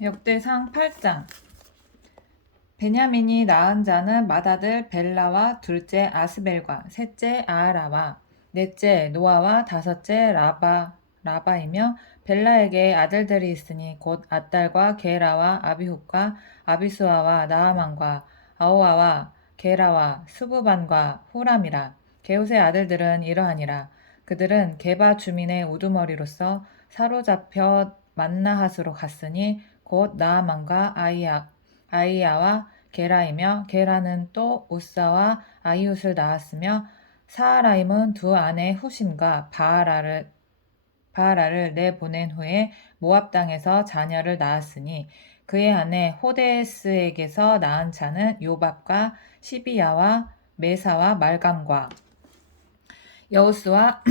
역대상 8장. 베냐민이 낳은 자는 맏아들 벨라와 둘째 아스벨과 셋째 아하라와 넷째 노아와 다섯째 라바이며, 벨라에게 아들들이 있으니 곧 앗달과 게라와 아비훗과 아비수아와 나아만과 아호아와 게라와 수부반과 후람이라. 게웃의 아들들은 이러하니라. 그들은 게바 주민의 우두머리로서 사로잡혀 만나핫으로 갔으니 곧 나아만과 아이야와 게라이며, 게라는 또 우사와 아이웃을 낳았으며, 사하라임은 두 아내 후심과 바하라를 내보낸 후에 모압 땅에서 자녀를 낳았으니, 그의 아내 호데스에게서 낳은 자는 요밥과 시비야와 메사와 말감과 여우스와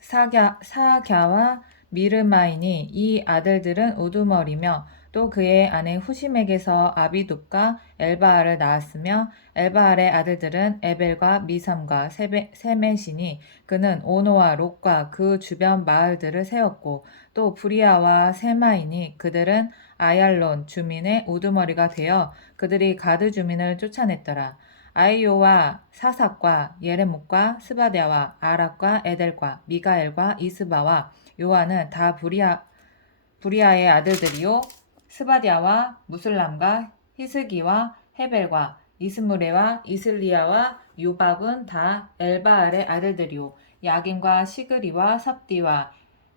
사갸와 미르마이니. 이 아들들은 우두머리며, 또 그의 아내 후심에게서 아비둡과 엘바알을 낳았으며, 엘바알의 아들들은 에벨과 미삼과 세메시니. 그는 오노와 롯과 그 주변 마을들을 세웠고, 또 부리아와 세마이니. 그들은 아얄론 주민의 우두머리가 되어 그들이 가드 주민을 쫓아냈더라. 아이요와 사삭과 예레목과 스바랴와 아락과 에델과 미가엘과 이스바와 요아는 다 부리아의 아들들이요, 스바랴와 무슬람과 히스기와 헤벨과 이스무레와 이슬리야와 요밥은 다 엘바알의 아들들이요, 야긴과 시그리와 삽디와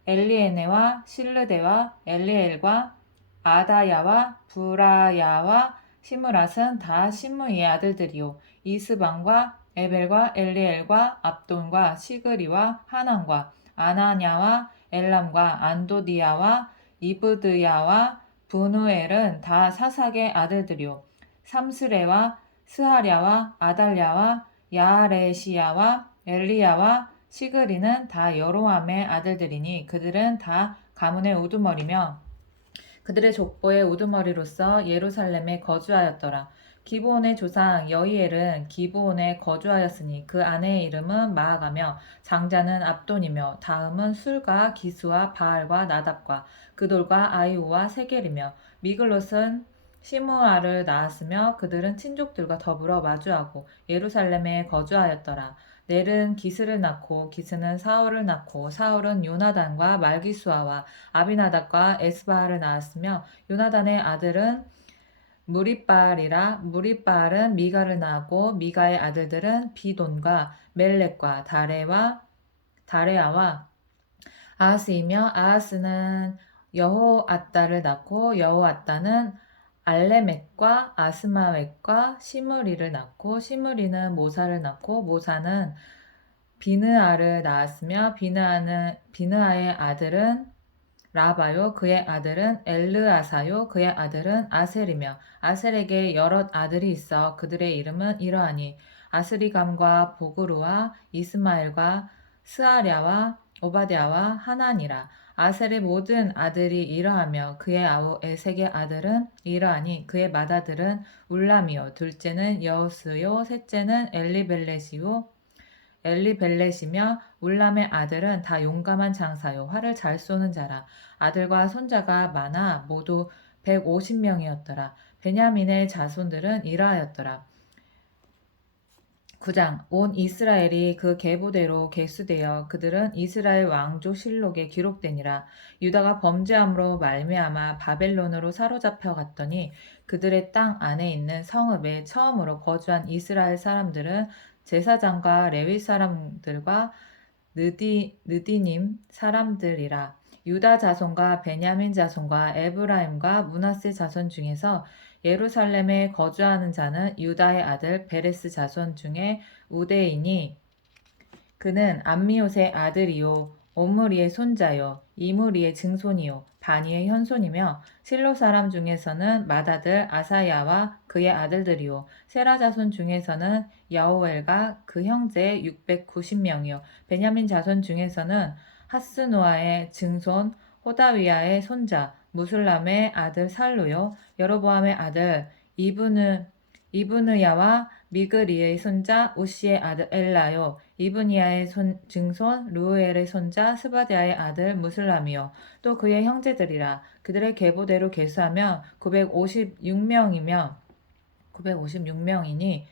엘리에네와 실르데와 엘리엘과 아다야와 부라야와 시므랏은 다 시므이의 아들들이요, 이스방과 에벨과 엘리엘과 압돈과 시그리와 하난과 아나냐와 엘람과 안도디야와 이브드야와 분우엘은 다 사삭의 아들들이요, 삼스레와 스하랴와 아달랴와 야레시야와 엘리야와 시그리는 다 여로함의 아들들이니. 그들은 다 가문의 우두머리며 그들의 족보의 우두머리로서 예루살렘에 거주하였더라. 기브온의 조상 여히엘은 기브온에 거주하였으니 그 아내의 이름은 마아가며, 장자는 압돈이며, 다음은 술과 기수와 바알과 나답과 그돌과 아이오와 세겔이며, 미글롯은 시므아를 낳았으며 그들은 친족들과 더불어 마주하고 예루살렘에 거주하였더라. 넬은 기스를 낳고 기스는 사울을 낳고 사울은 요나단과 말기수아와 아비나답과 에스바알을 낳았으며, 요나단의 아들은 무리바알이라. 무리바알은 미가를 낳았고, 미가의 아들들은 비돈과 멜렉과 다레아와 아하스이며, 아하스는 여호앗다를 낳고 여호앗다는 알레멕과 아스마웻과 시므리를 낳고, 시므리는 모사를 낳고, 모사는 비느아를 낳았으며, 비느아의 아들은 라바요, 그의 아들은 엘르아사요, 그의 아들은 아셀이며, 아셀에게 여럿 아들이 있어 그들의 이름은 이러하니 아스리감과 보그루와 이스마엘과 스아랴와 오바댜와 하나니라. 아셀의 모든 아들이 이러하며 그의 아우 에색의 아들은 이러하니 그의 맏아들은 울람이요, 둘째는 여우스요, 셋째는 엘리벨렛이며, 울람의 아들은 다 용감한 장사요, 활을 잘 쏘는 자라. 아들과 손자가 많아 모두 150명이었더라. 베냐민의 자손들은 이러하였더라. 9장. 온 이스라엘이 그 계보대로 계수되어 그들은 이스라엘 왕조 실록에 기록되니라. 유다가 범죄함으로 말미암아 바벨론으로 사로잡혀 갔더니, 그들의 땅 안에 있는 성읍에 처음으로 거주한 이스라엘 사람들은 제사장과 레위 사람들과 느디님 사람들이라. 유다 자손과 베냐민 자손과 에브라임과 므낫세 자손 중에서 예루살렘에 거주하는 자는 유다의 아들 베레스 자손 중에 우대이니, 그는 암미옷의 아들이요, 오므리의 손자요, 이므리의 증손이요, 바니의 현손이며, 실로 사람 중에서는 맏아들 아사야와 그의 아들들이요, 세라 자손 중에서는 야오엘과 그 형제 690명이요, 베냐민 자손 중에서는 하스누아의 증손 호다위야의 손자 무슬람의 아들 살루요, 여로보암의 아들 이브느야와 미그리의 손자 우시의 아들 엘라요. 이브니야의 증손 루엘의 손자 스바디아의 아들 무슬람이요. 또 그의 형제들이라. 그들의 계보대로 계수하면 956명이니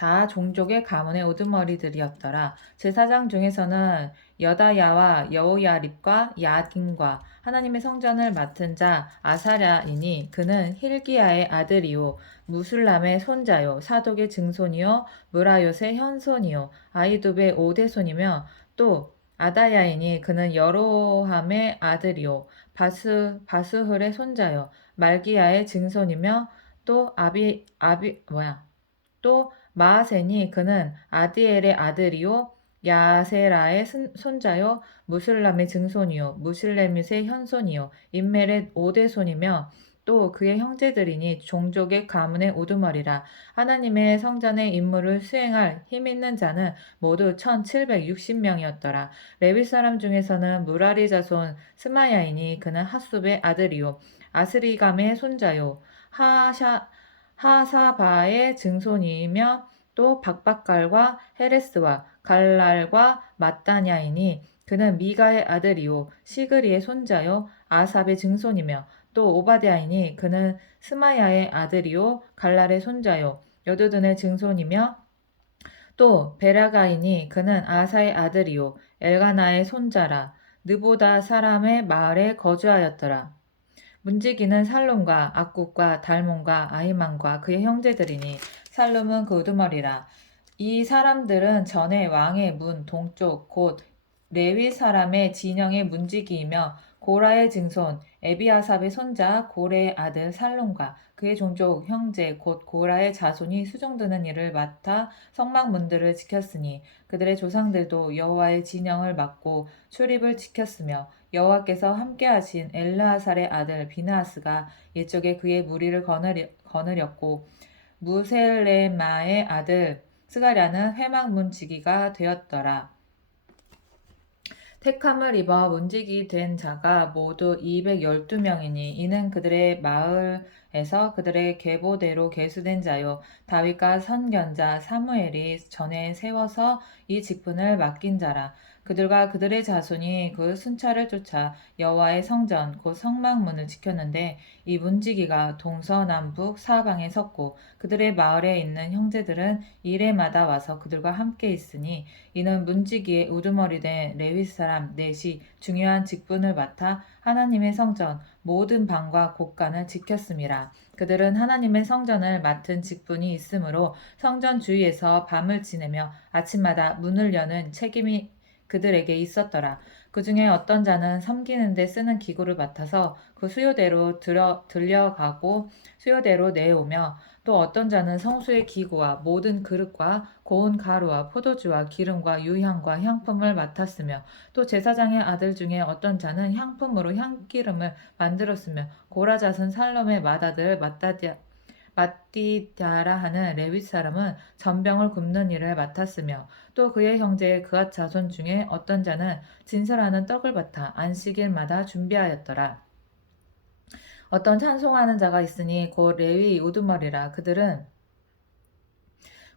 다 종족의 가문의 우두머리들이었더라. 제사장 중에서는 여다야와 여호야립과 야딘과 하나님의 성전을 맡은 자 아사랴이니 그는 힐기야의 아들이요 무술람의 손자요 사독의 증손이요 무라요의 현손이요 아이두베의 오대손이며 또 아다야이니 그는 여로함의 아들이요 바스훌의 손자요 말기야의 증손이며 또 마아센이 그는 아디엘의 아들이요 야세라의 손자요 무슬람의 증손이요 무실레밋의 현손이요 인멜의 오대손이며 또 그의 형제들이니 종족의 가문의 우두머리라. 하나님의 성전의 임무를 수행할 힘 있는 자는 모두 1760명이었더라. 레위 사람 중에서는 무라리 자손 스마야이니 그는 핫숲의 아들이요 아스리감의 손자요 하사바의 증손이며 또 박박갈과 헤레스와 갈랄과 마따냐이니 그는 미가의 아들이요 시그리의 손자요 아삽의 증손이며 또 오바댜이니 그는 스마야의 아들이요 갈랄의 손자요 여두둔의 증손이며 또 베라가이니 그는 아사의 아들이요 엘가나의 손자라 느보다 사람의 마을에 거주하였더라. 문지기는 살룸과 악국과 달몬과 아히만과 그의 형제들이니 살룸은 그 우두머리라. 이 사람들은 전에 왕의 문 동쪽 곧 레위 사람의 진영의 문지기이며 고라의 증손 에비아삽의 손자 고레의 아들 살룸과 그의 종족 형제 곧 고라의 자손이 수종드는 일을 맡아 성막문들을 지켰으니 그들의 조상들도 여호와의 진영을 맡고 출입을 지켰으며 여호와께서 함께하신 엘르아살의 아들 비느하스가 옛적에 그의 무리를 거느렸고 무셀레마의 아들 스가랴는 회막문지기가 되었더라. 택함을 입어 문지기 된 자가 모두 212명이니 이는 그들의 마을에서 그들의 계보대로 계수된 자요 다윗과 선견자 사무엘이 전에 세워서 이 직분을 맡긴 자라. 그들과 그들의 자손이 그 순찰을 쫓아 여호와의 성전 곧 성막문을 지켰는데 이 문지기가 동서남북 사방에 섰고 그들의 마을에 있는 형제들은 일해마다 와서 그들과 함께 있으니 이는 문지기의 우두머리 된 레위 사람 넷이 중요한 직분을 맡아 하나님의 성전 모든 방과 곳간을 지켰음이라. 그들은 하나님의 성전을 맡은 직분이 있으므로 성전 주위에서 밤을 지내며 아침마다 문을 여는 책임이 그들에게 있었더라. 그 중에 어떤 자는 섬기는 데 쓰는 기구를 맡아서 그 수요대로 들려가고 수요대로 내오며 또 어떤 자는 성수의 기구와 모든 그릇과 고운 가루와 포도주와 기름과 유향과 향품을 맡았으며 또 제사장의 아들 중에 어떤 자는 향품으로 향기름을 만들었으며 고라 자손 살롬의 맏아들 마띠다라 하는 레위 사람은 전병을 굽는 일을 맡았으며 또 그의 형제 그앗 자손 중에 어떤 자는 진설하는 떡을 맡아 안식일마다 준비하였더라. 어떤 찬송하는 자가 있으니 곧 레위 우두머리라. 그들은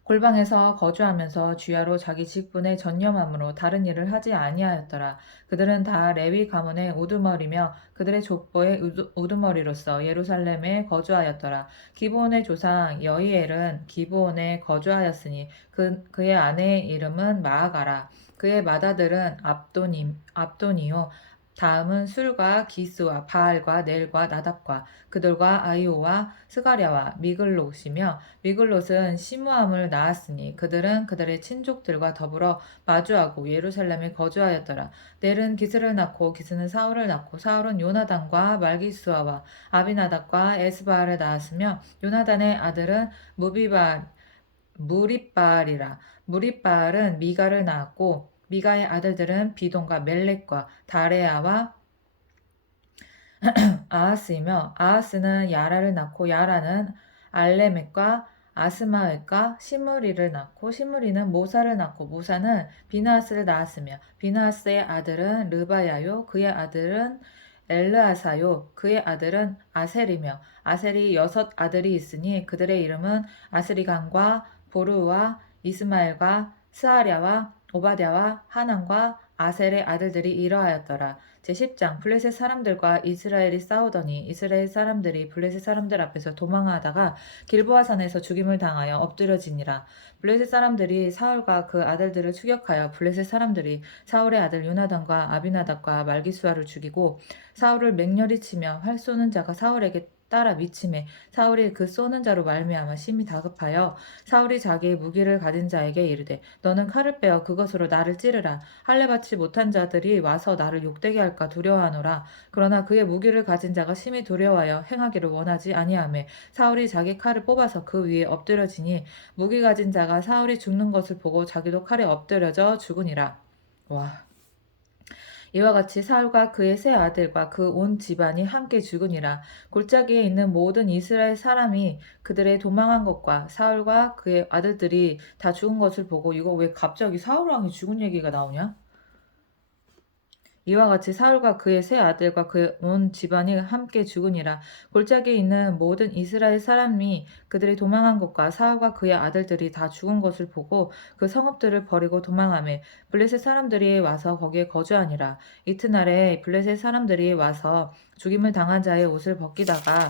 골방에서 거주하면서 주야로 자기 직분에 전념함으로 다른 일을 하지 아니하였더라. 그들은 다 레위 가문의 우두머리며 그들의 족보의 우두머리로서 예루살렘에 거주하였더라. 기브온의 조상 여히엘은 기브온에 거주하였으니 그의 아내의 이름은 마아가라. 그의 맏아들은 압돈이요 다음은 술과 기스와 바알과 넬과 나답과 그들과 아이오와 스가랴와 미글롯이며 미글롯은 시므함을 낳았으니 그들은 그들의 친족들과 더불어 마주하고 예루살렘에 거주하였더라. 넬은 기스를 낳고 기스는 사울을 낳고 사울은 요나단과 말기수아와 아비나답과 에스바알을 낳았으며 요나단의 아들은 무릿발이라. 무릿발은 미가를 낳았고 미가의 아들들은 비돈과 멜렉과 다레아와 아하스이며 아하스는 야라를 낳고 야라는 알레멕과 아스마웻과 시므리를 낳고 시므리는 모사를 낳고 모사는 비느하스를 낳았으며 비느하스의 아들은 르바야요 그의 아들은 엘르아사요. 그의 아들은 아셀이며 아셀이 6 아들이 있으니 그들의 이름은 아스리간과 보르와 이스마엘과 스아랴와 오바댜와 하난과 아셀의 아들들이 이러하였더라. 제10장 블레셋 사람들과 이스라엘이 싸우더니 이스라엘 사람들이 블레셋 사람들 앞에서 도망하다가 길보아산에서 죽임을 당하여 엎드려지니라. 블레셋 사람들이 사울과 그 아들들을 추격하여 블레셋 사람들이 사울의 아들 요나단과 아비나답과 말기수아를 죽이고 사울을 맹렬히 치며 활 쏘는 자가 사울에게 따라 미침해 사울이 그 쏘는 자로 말미암아 심히 다급하여 사울이 자기의 무기를 가진 자에게 이르되 너는 칼을 빼어 그것으로 나를 찌르라. 할례 받지 못한 자들이 와서 나를 욕되게 할까 두려워하노라. 그러나 그의 무기를 가진 자가 심히 두려워하여 행하기를 원하지 아니하매 사울이 자기 칼을 뽑아서 그 위에 엎드려지니 무기 가진 자가 사울이 죽는 것을 보고 자기도 칼에 엎드려져 죽으니라. 와. 이와 같이 사울과 그의 세 아들과 그 온 집안이 함께 죽으니라. 골짜기에 있는 모든 이스라엘 사람이 그들의 도망한 것과 사울과 그의 아들들이 다 죽은 것을 보고 이거 왜 갑자기 사울 왕이 죽은 얘기가 나오냐? 이와 같이 사울과 그의 세 아들과 그 온 집안이 함께 죽으니라. 골짜기에 있는 모든 이스라엘 사람이 그들이 도망한 것과 사울과 그의 아들들이 다 죽은 것을 보고 그 성읍들을 버리고 도망하매 블레셋 사람들이 와서 거기에 거주하니라. 이튿날에 블레셋 사람들이 와서 죽임을 당한 자의 옷을 벗기다가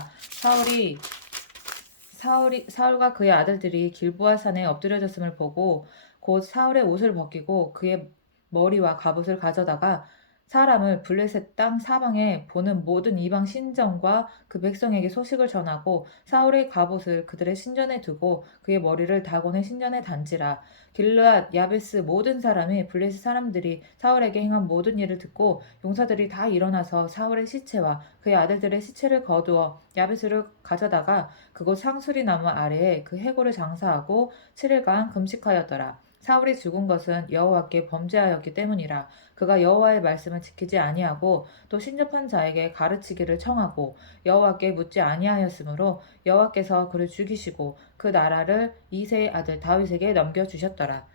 사울과 그의 아들들이 길보아 산에 엎드려졌음을 보고 곧 사울의 옷을 벗기고 그의 머리와 갑옷을 가져다가 사람을 블레셋 땅 사방에 보는 모든 이방 신전과 그 백성에게 소식을 전하고 사울의 갑옷을 그들의 신전에 두고 그의 머리를 다곤의 신전에 단지라. 길르앗 야베스 모든 사람이 블레셋 사람들이 사울에게 행한 모든 일을 듣고 용사들이 다 일어나서 사울의 시체와 그의 아들들의 시체를 거두어 야베스를 가져다가 그곳 상수리 나무 아래에 그 해골을 장사하고 7일간 금식하였더라. 사울이 죽은 것은 여호와께 범죄하였기 때문이라. 그가 여호와의 말씀을 지키지 아니하고 또 신접한 자에게 가르치기를 청하고 여호와께 묻지 아니하였으므로 여호와께서 그를 죽이시고 그 나라를 이새의 아들 다윗에게 넘겨주셨더라.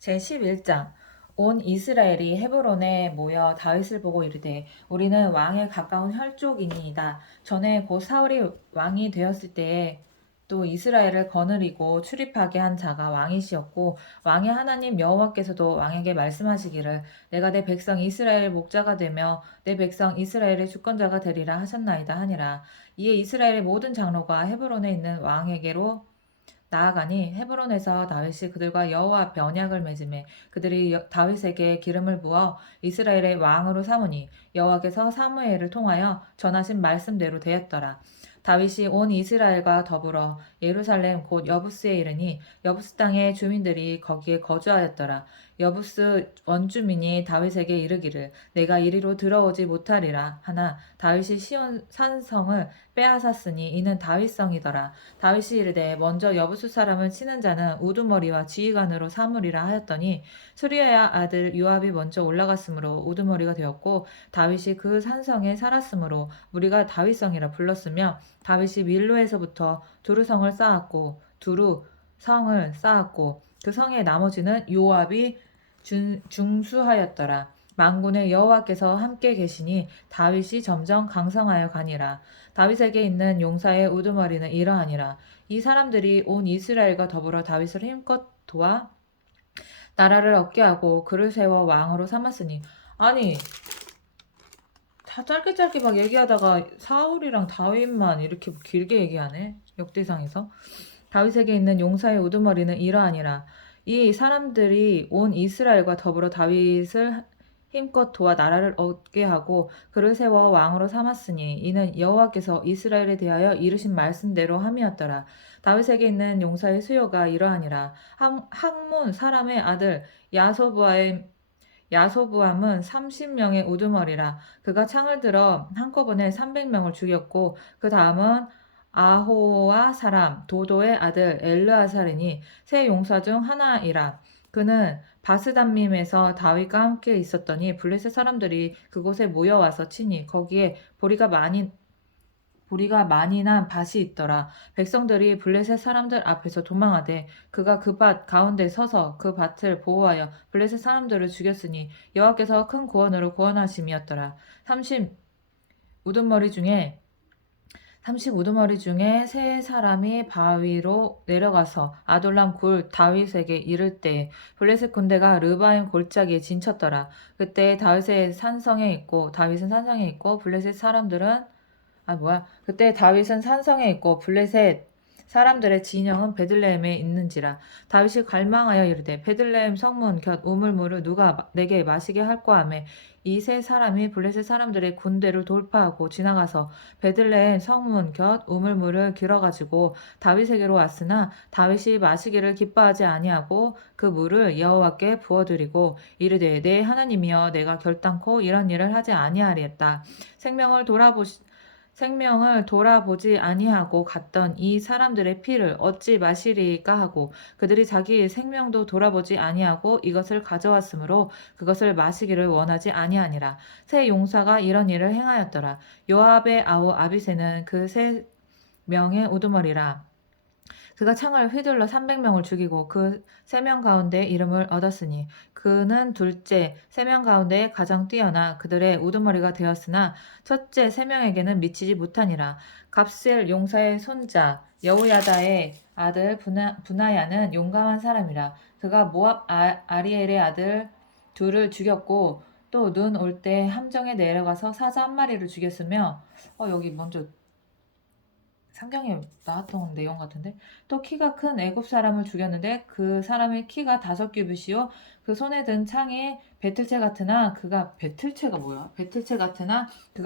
제11장 온 이스라엘이 헤브론에 모여 다윗을 보고 이르되 우리는 왕에 가까운 혈족이니이다. 전에 곧 사울이 왕이 되었을 때에 또 이스라엘을 거느리고 출입하게 한 자가 왕이시었고 왕의 하나님 여호와께서도 왕에게 말씀하시기를 내가 내 백성 이스라엘의 목자가 되며 내 백성 이스라엘의 주권자가 되리라 하셨나이다 하니라. 이에 이스라엘의 모든 장로가 헤브론에 있는 왕에게로 나아가니 헤브론에서 다윗이 그들과 여호와 앞에 언약을 맺음에 그들이 다윗에게 기름을 부어 이스라엘의 왕으로 삼으니 여호와께서 사무엘을 통하여 전하신 말씀대로 되었더라. 다윗이 온 이스라엘과 더불어 예루살렘 곧 여부스에 이르니 여부스 땅의 주민들이 거기에 거주하였더라. 여부스 원주민이 다윗에게 이르기를 내가 이리로 들어오지 못하리라 하나 다윗이 시온 산성을 빼앗았으니 이는 다윗성이더라. 다윗이 이르되 먼저 여부수 사람을 치는 자는 우두머리와 지휘관으로 삼으리라 하였더니 수리아야 아들 요압이 먼저 올라갔으므로 우두머리가 되었고 다윗이 그 산성에 살았으므로 우리가 다윗성이라 불렀으며 다윗이 밀로에서부터 두루성을 쌓았고 두루 성을 쌓았고 그 성의 나머지는 요압이 중수하였더라. 만군의 여호와께서 함께 계시니 다윗이 점점 강성하여 가니라. 다윗에게 있는 용사의 우두머리는 이러하니라. 이 사람들이 온 이스라엘과 더불어 다윗을 힘껏 도와 나라를 얻게 하고 그를 세워 왕으로 삼았으니 아니 다 짧게 막 얘기하다가 사울이랑 다윗만 이렇게 길게 얘기하네. 역대상에서. 다윗에게 있는 용사의 우두머리는 이러하니라. 이 사람들이 온 이스라엘과 더불어 다윗을 힘껏 도와 나라를 얻게 하고 그를 세워 왕으로 삼았으니 이는 여호와께서 이스라엘에 대하여 이르신 말씀대로 함이었더라. 다윗에게 있는 용사의 수요가 이러하니라. 학문 사람의 아들 야소부암은 30명의 우두머리라. 그가 창을 들어 한꺼번에 300명을 죽였고 그 다음은 아호와 사람 도도의 아들 엘르아살이니 세 용사 중 하나이라. 그는 바스담밈에서 다윗과 함께 있었더니 블레셋 사람들이 그곳에 모여와서 치니 거기에 보리가 많이 우리가 많이 난 밭이 있더라. 백성들이 블레셋 사람들 앞에서 도망하되 그가 그 밭 가운데 서서 그 밭을 보호하여 블레셋 사람들을 죽였으니 여호와께서 큰 구원으로 구원하심이었더라. 30 우두머리 중에 30 우두머리 중에 세 사람이 바위로 내려가서 아둘람 굴 다윗에게 이를 때 블레셋 군대가 르바임 골짜기에 진쳤더라. 그때 다윗은 산성에 있고 블레셋 사람들은 그때 다윗은 산성에 있고 블레셋 사람들의 진영은 베들레헴에 있는지라. 다윗이 갈망하여 이르되 베들레헴 성문 곁 우물물을 누가 내게 마시게 할꼬 하매 이 세 사람이 블레셋 사람들의 군대를 돌파하고 지나가서 베들레헴 성문 곁 우물물을 길어가지고 다윗에게로 왔으나 다윗이 마시기를 기뻐하지 아니하고 그 물을 여호와께 부어드리고 이르되 내 하나님이여 내가 결단코 이런 일을 하지 아니하리했다. 생명을 돌아보지 아니하고 갔던 이 사람들의 피를 어찌 마시리까 하고 그들이 자기 생명도 돌아보지 아니하고 이것을 가져왔으므로 그것을 마시기를 원하지 아니하니라. 세 용사가 이런 일을 행하였더라. 요압의 아우 아비새는 그 세 명의 우두머리라. 그가 창을 휘둘러 300명을 죽이고 그 3명 가운데 이름을 얻었으니 그는 둘째 3명 가운데 가장 뛰어나 그들의 우두머리가 되었으나 첫째 3명에게는 미치지 못하니라. 갑셀 용사의 손자 여우야다의 아들 분하야는 용감한 사람이라. 그가 모압 아리엘의 아들 둘을 죽였고 또 눈 올 때 함정에 내려가서 사자 한 마리를 죽였으며 여기 먼저 상경에 나왔던 내용 같은데 또 키가 큰 애굽 사람을 죽였는데 그 사람의 키가 5규빗이요 그 손에 든 창이 배틀채 같으나 그가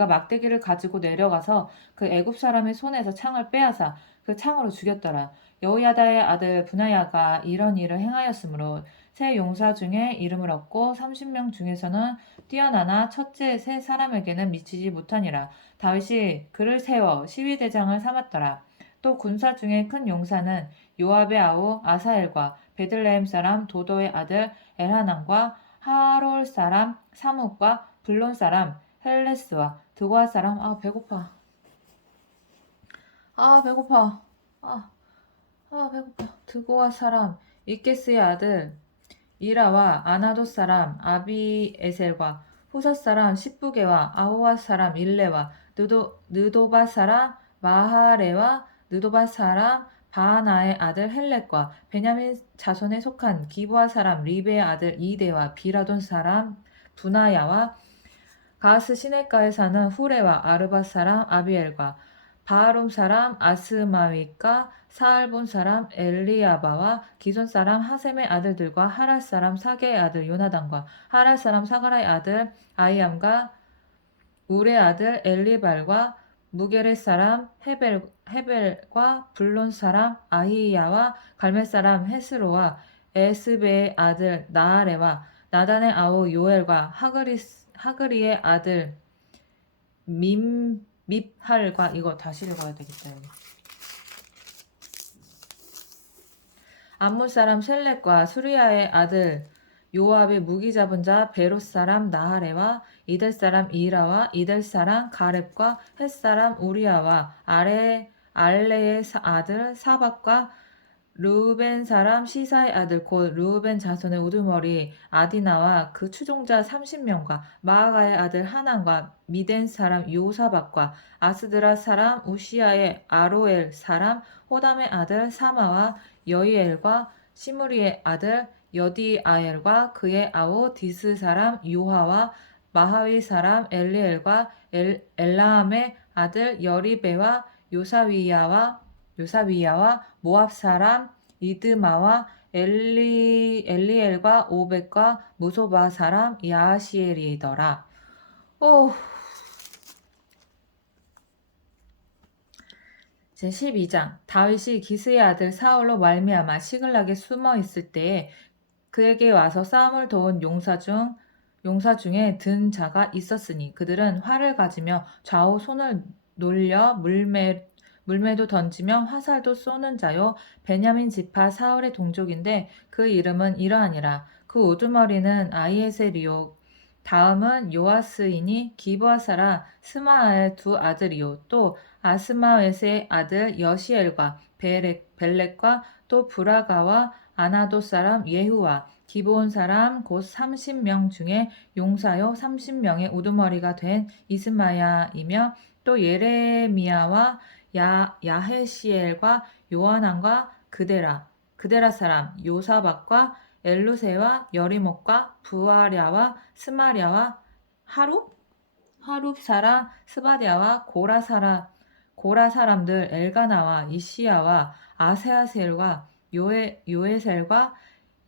막대기를 가지고 내려가서 그 애굽 사람의 손에서 창을 빼앗아 그 창으로 죽였더라. 여호야다의 아들 분하야가 이런 일을 행하였으므로 세 용사 중에 이름을 얻고 30명 중에서는 뛰어나나 첫째 세 사람에게는 미치지 못하니라. 다윗이 그를 세워 시위대장을 삼았더라. 또 군사 중에 큰 용사는 요압의 아우 아사엘과 베들레헴 사람 도도의 아들 엘하난과 하롤 사람 사뭇과 블론 사람 헬레스와 드고아 사람 배고파. 드고아 사람 이케스의 아들 이라와 아나돗 사람 아비에셀과 후사 사람 십부게와 아호와 사람 일레와 느도바 사람 마하레와 느도바 사람 바하나의 아들 헬렉과 베냐민 자손에 속한 기브아 사람 리베의 아들 이데와 비라돈 사람 분하야와 가스 시내가에 사는 후레와 아르바 사람 아비엘과 바하룸 사람 아스마윗과 사알본 사람 엘리야바와 기손 사람 하셈의 아들들과 하랄 사람 사게의 아들 요나단과 하랄 사람 사가라의 아들 아이암과 울의 아들 엘리발과 무게렛 사람 헤벨과 블론 사람 아히야와 갈멜 사람 헤스로와 에스베의 아들 나아레와 나단의 아우 요엘과 하그리의 아들 밉할과 이거 다시 읽어야 되겠다. 여기. 암몬 사람 셀렉과 수리아의 아들 요압의 무기 잡은 자 베롯 사람 나하레와 이델 사람 이라와 이델 사람 가렙과 헷 사람 우리아와 알레의 아들 사박과 르우벤 사람 시사의 아들 곧 르우벤 자손의 우두머리 아디나와 그 추종자 30명과 마아가의 아들 하난과 미덴 사람 요사박과 아스드라 사람 우시아의 아로엘 사람 호담의 아들 사마와 여이엘과 시므리의 아들 여디아엘과 그의 아우 디스 사람 요하와 마하위 사람 엘리엘과 엘라함의 아들 여리베와 요사위야와 모압 사람 이드마와 엘리엘과 오벳과 무소바 사람 야시엘이더라. 제12장 다윗이 기스의 아들 사울로 말미암아 시글락에 숨어 있을 때에 그에게 와서 싸움을 도운 용사 중에 든 자가 있었으니 그들은 활을 가지며 좌우 손을 놀려 물매도 던지며 화살도 쏘는 자요 베냐민 지파 사울의 동족인데 그 이름은 이러하니라. 그 우두머리는 아히에셀이요 다음은 요아스이니 기브아 사람 스마아의 두 아들이요 또 아스마웻의 아들 여시엘과 벨렉과 또 브라가와 아나도 사람 예후와 기브온 사람 곧 30명 중에 용사요 30명의 우두머리가 된 이스마야이며 또 예레미야와 야헤시엘과 요하난과 그데라 사람 요사박과 엘루세와 여리목과 부아랴와 스마랴와 하룹 사람 스바랴와 고라 사람들 엘가나와 이시야와 아세아셀과 요에셀과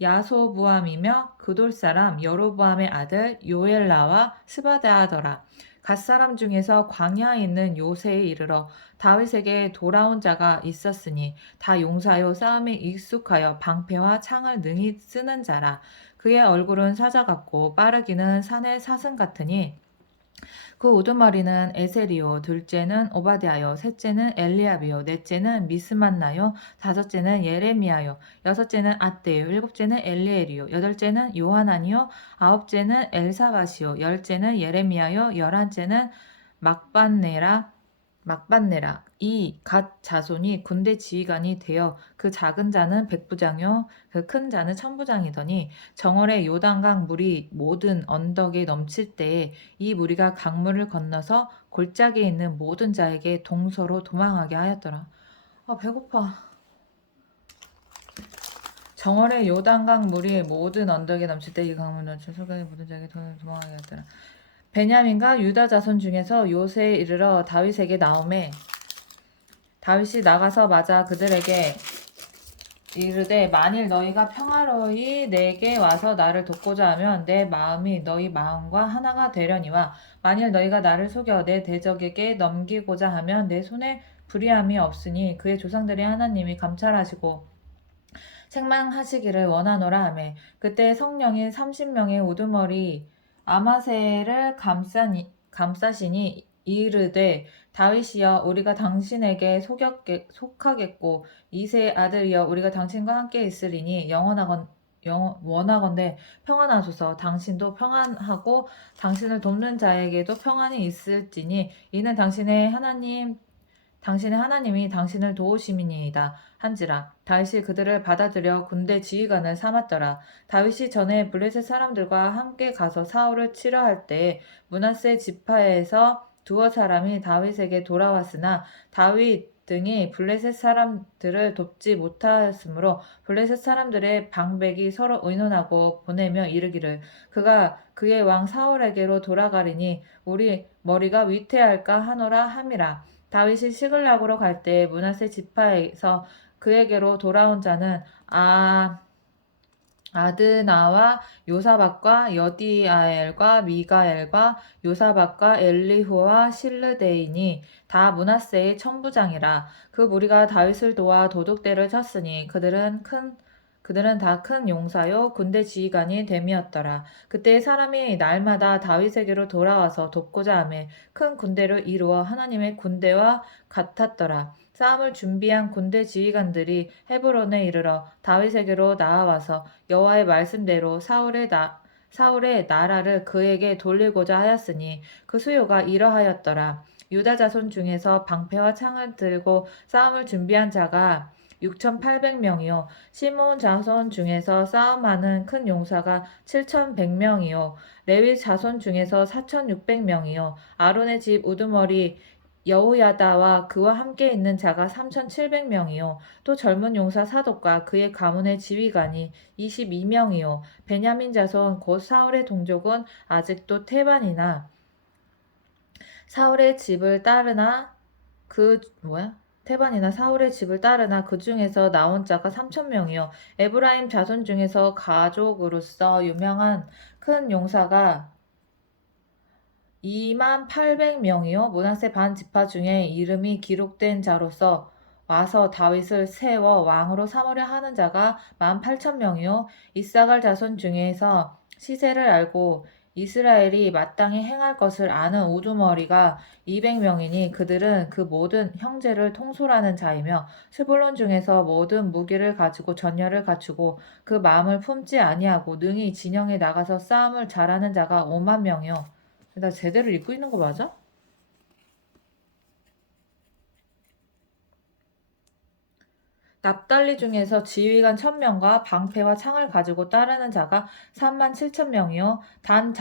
야소부암이며 그돌 사람 여로보암의 아들 요엘라와 스바다더라. 갓 사람 중에서 광야에 있는 요새에 이르러 다윗에게 돌아온 자가 있었으니 다 용사요 싸움에 익숙하여 방패와 창을 능히 쓰는 자라. 그의 얼굴은 사자 같고 빠르기는 산의 사슴 같으니 그 우두머리는 에셀이요 둘째는 오바댜요 셋째는 엘리압이요 넷째는 미스만나요 다섯째는 예레미야요 여섯째는 앗대요 일곱째는 엘리엘이요 여덟째는 요하나니요 아홉째는 엘사밧이요 열째는 예레미야요 열한째는 막반네라 이 갓 자손이 군대 지휘관이 되어 그 작은 자는 백부장이요 그 큰 자는 천부장이더니 정월에 요단강 물이 모든 언덕에 넘칠 때에 이 무리가 강물을 건너서 골짜기에 있는 모든 자에게 동서로 도망하게 하였더라. 아 배고파. 정월에 요단강 물이 모든 언덕에 넘칠 때 이 강물을 넘쳐 소경의 모든 자에게 도망하게 하였더라. 베냐민과 유다 자손 중에서 요새에 이르러 다윗에게 나오매 다윗이 나가서 맞아 그들에게 이르되 만일 너희가 평화로이 내게 와서 나를 돕고자 하면 내 마음이 너희 마음과 하나가 되려니와 만일 너희가 나를 속여 내 대적에게 넘기고자 하면 내 손에 불의함이 없으니 그의 조상들의 하나님이 감찰하시고 책망하시기를 원하노라 하매 그때 성령이 30명의 우두머리 아마새를 감싸시니 이르되 다윗이여 우리가 당신에게 속하겠고 이새의 아들이여 우리가 당신과 함께 있으리니 원하건대 평안하소서. 당신도 평안하고 당신을 돕는 자에게도 평안이 있을지니 이는 당신의 하나님이 당신을 도우심이니이다 한지라. 다윗이 그들을 받아들여 군대 지휘관을 삼았더라. 다윗이 전에 블레셋 사람들과 함께 가서 사울을 치려 할 때에 므낫세 지파에서 두어 사람이 다윗에게 돌아왔으나 다윗 등이 블레셋 사람들을 돕지 못하였으므로 블레셋 사람들의 방백이 서로 의논하고 보내며 이르기를 그가 그의 왕 사울에게로 돌아가리니 우리 머리가 위태할까 하노라 함이라. 다윗이 시글락으로 갈 때 므낫세 지파에서 그에게로 돌아온 자는 아드나와 요사박과 여디아엘과 미가엘과 요사박과 엘리후와 실르데이니 다 므낫세의 천부장이라. 그 무리가 다윗을 도와 도둑대를 쳤으니 그들은 다 큰 용사요 군대 지휘관이 됨이었더라. 그때 사람이 날마다 다윗에게로 돌아와서 돕고자 하며 큰 군대를 이루어 하나님의 군대와 같았더라. 싸움을 준비한 군대 지휘관들이 헤브론에 이르러 다윗에게로 나아와서 여호와의 말씀대로 사울의 나라를 그에게 돌리고자 하였으니 그 수요가 이러하였더라. 유다 자손 중에서 방패와 창을 들고 싸움을 준비한 자가 6,800명이요 시므온 자손 중에서 싸움하는 큰 용사가 7,100명이요 레위 자손 중에서 4,600명이요 아론의 집 우두머리 여호야다와 그와 함께 있는 자가 3,700명이요 또 젊은 용사 사독과 그의 가문의 지휘관이 22명이요 베냐민 자손 곧 사울의 동족은 아직도 태반이나 사울의 집을 따르나 그 중에서 나온 자가 3,000명이요 에브라임 자손 중에서 가족으로서 유명한 큰 용사가 28,000명이요 므낫세 반 지파 중에 이름이 기록된 자로서 와서 다윗을 세워 왕으로 삼으려 하는 자가 18,000명이요 이사갈 자손 중에서 시세를 알고 이스라엘이 마땅히 행할 것을 아는 우두머리가 200명이니 그들은 그 모든 형제를 통솔하는 자이며 스불론 중에서 모든 무기를 가지고 전열을 갖추고 그 마음을 품지 아니하고 능히 진영에 나가서 싸움을 잘하는 자가 50,000명이요 나 제대로 읽고 있는 거 맞아? 납달리 중에서 지휘관 1000명과 방패와 창을 가지고 따르는 자가 37,000명이요 단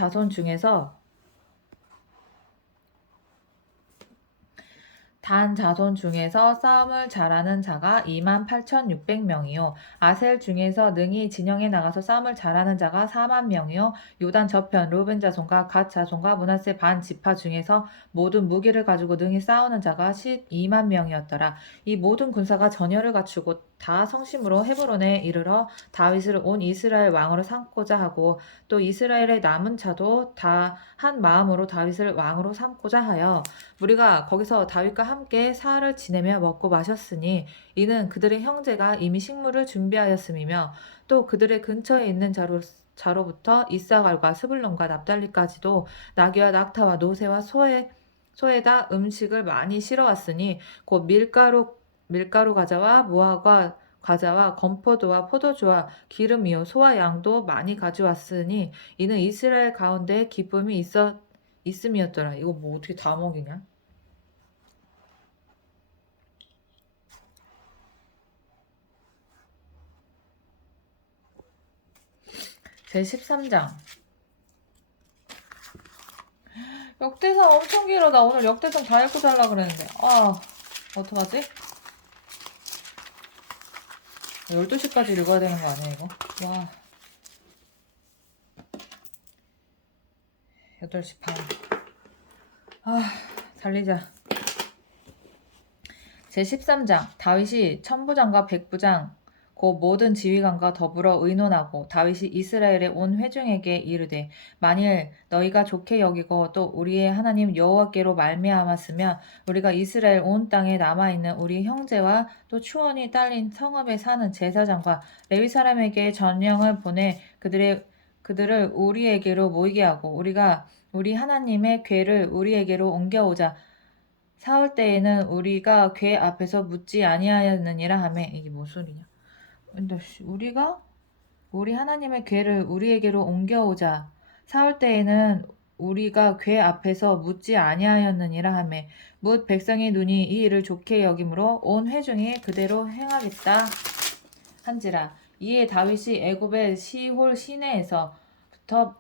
자손 중에서 싸움을 잘하는 자가 28,600명이요. 아셀 중에서 능히 진영에 나가서 싸움을 잘하는 자가 40,000명이요. 요단 저편 루벤 자손과 갓 자손과 므낫세 반 지파 중에서 모든 무기를 가지고 능히 싸우는 자가 12만 명이었더라. 이 모든 군사가 전열을 갖추고 다 성심으로 헤브론에 이르러 다윗을 온 이스라엘 왕으로 삼고자 하고 또 이스라엘의 남은 자도 다 한 마음으로 다윗을 왕으로 삼고자 하여 우리가 거기서 다윗과 함께 사흘을 지내며 먹고 마셨으니 이는 그들의 형제가 이미 식물을 준비하였음이며 또 그들의 근처에 있는 자로부터 이사갈과 스불론과 납달리까지도 나귀와 낙타와 노새와 소에다 음식을 많이 실어왔으니 곧 밀가루 과자와 무화과 과자와 건포도와 포도주와 기름이요 소와 양도 많이 가져왔으니 이는 이스라엘 가운데 기쁨이 있음이었더라. 이거 뭐 어떻게 다 먹이냐? 제13장 역대상 엄청 길어. 나 오늘 역대상 다 읽고 자려고 그랬는데 어떡하지? 12시까지 읽어야 되는 거 아니야 이거? 와 8시 반. 달리자. 제13장 다윗이 천부장과 백부장 곧 모든 지휘관과 더불어 의논하고 다윗이 이스라엘의 온 회중에게 이르되 만일 너희가 좋게 여기고 또 우리의 하나님 여호와께로 말미암았으면 우리가 이스라엘 온 땅에 남아있는 우리 형제와 또 추원이 딸린 성읍에 사는 제사장과 레위 사람에게 전령을 보내 그들을 우리에게로 모이게 하고 우리가 우리 하나님의 궤를 우리에게로 옮겨오자. 사울 때에는 우리가 궤 앞에서 묻지 아니하였느니라 하매 이게 무슨 소리냐? 근데 우리 하나님의 궤를 우리에게로 옮겨오자. 사울 때에는 우리가 궤 앞에서 묻지 아니하였느니라 하매 뭇 백성의 눈이 이 일을 좋게 여김으로 온 회중이 그대로 행하겠다 한지라. 이에 다윗이 애굽의 시홀 시내에서부터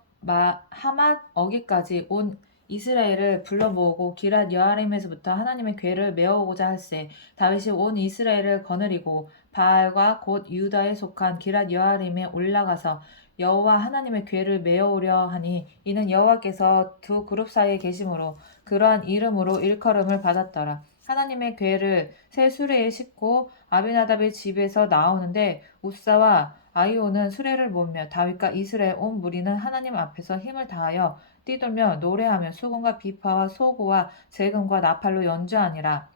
하맛 어기까지 온 이스라엘을 불러 모으고 기랏 여아림에서부터 하나님의 궤를 메어오고자 할세. 다윗이 온 이스라엘을 거느리고 바알과 곧 유다에 속한 기랏 여아림에 올라가서 여호와 하나님의 궤를 메어오려 하니 이는 여호와께서 두 그룹 사이에 계심으로 그러한 이름으로 일컬음을 받았더라. 하나님의 궤를 새 수레에 싣고 아비나답의 집에서 나오는데 우사와 아이오는 수레를 몰며 다윗과 이스라엘 온 무리는 하나님 앞에서 힘을 다하여 뛰돌며 노래하며 수금과 비파와 소고와 재금과 나팔로 연주하니라.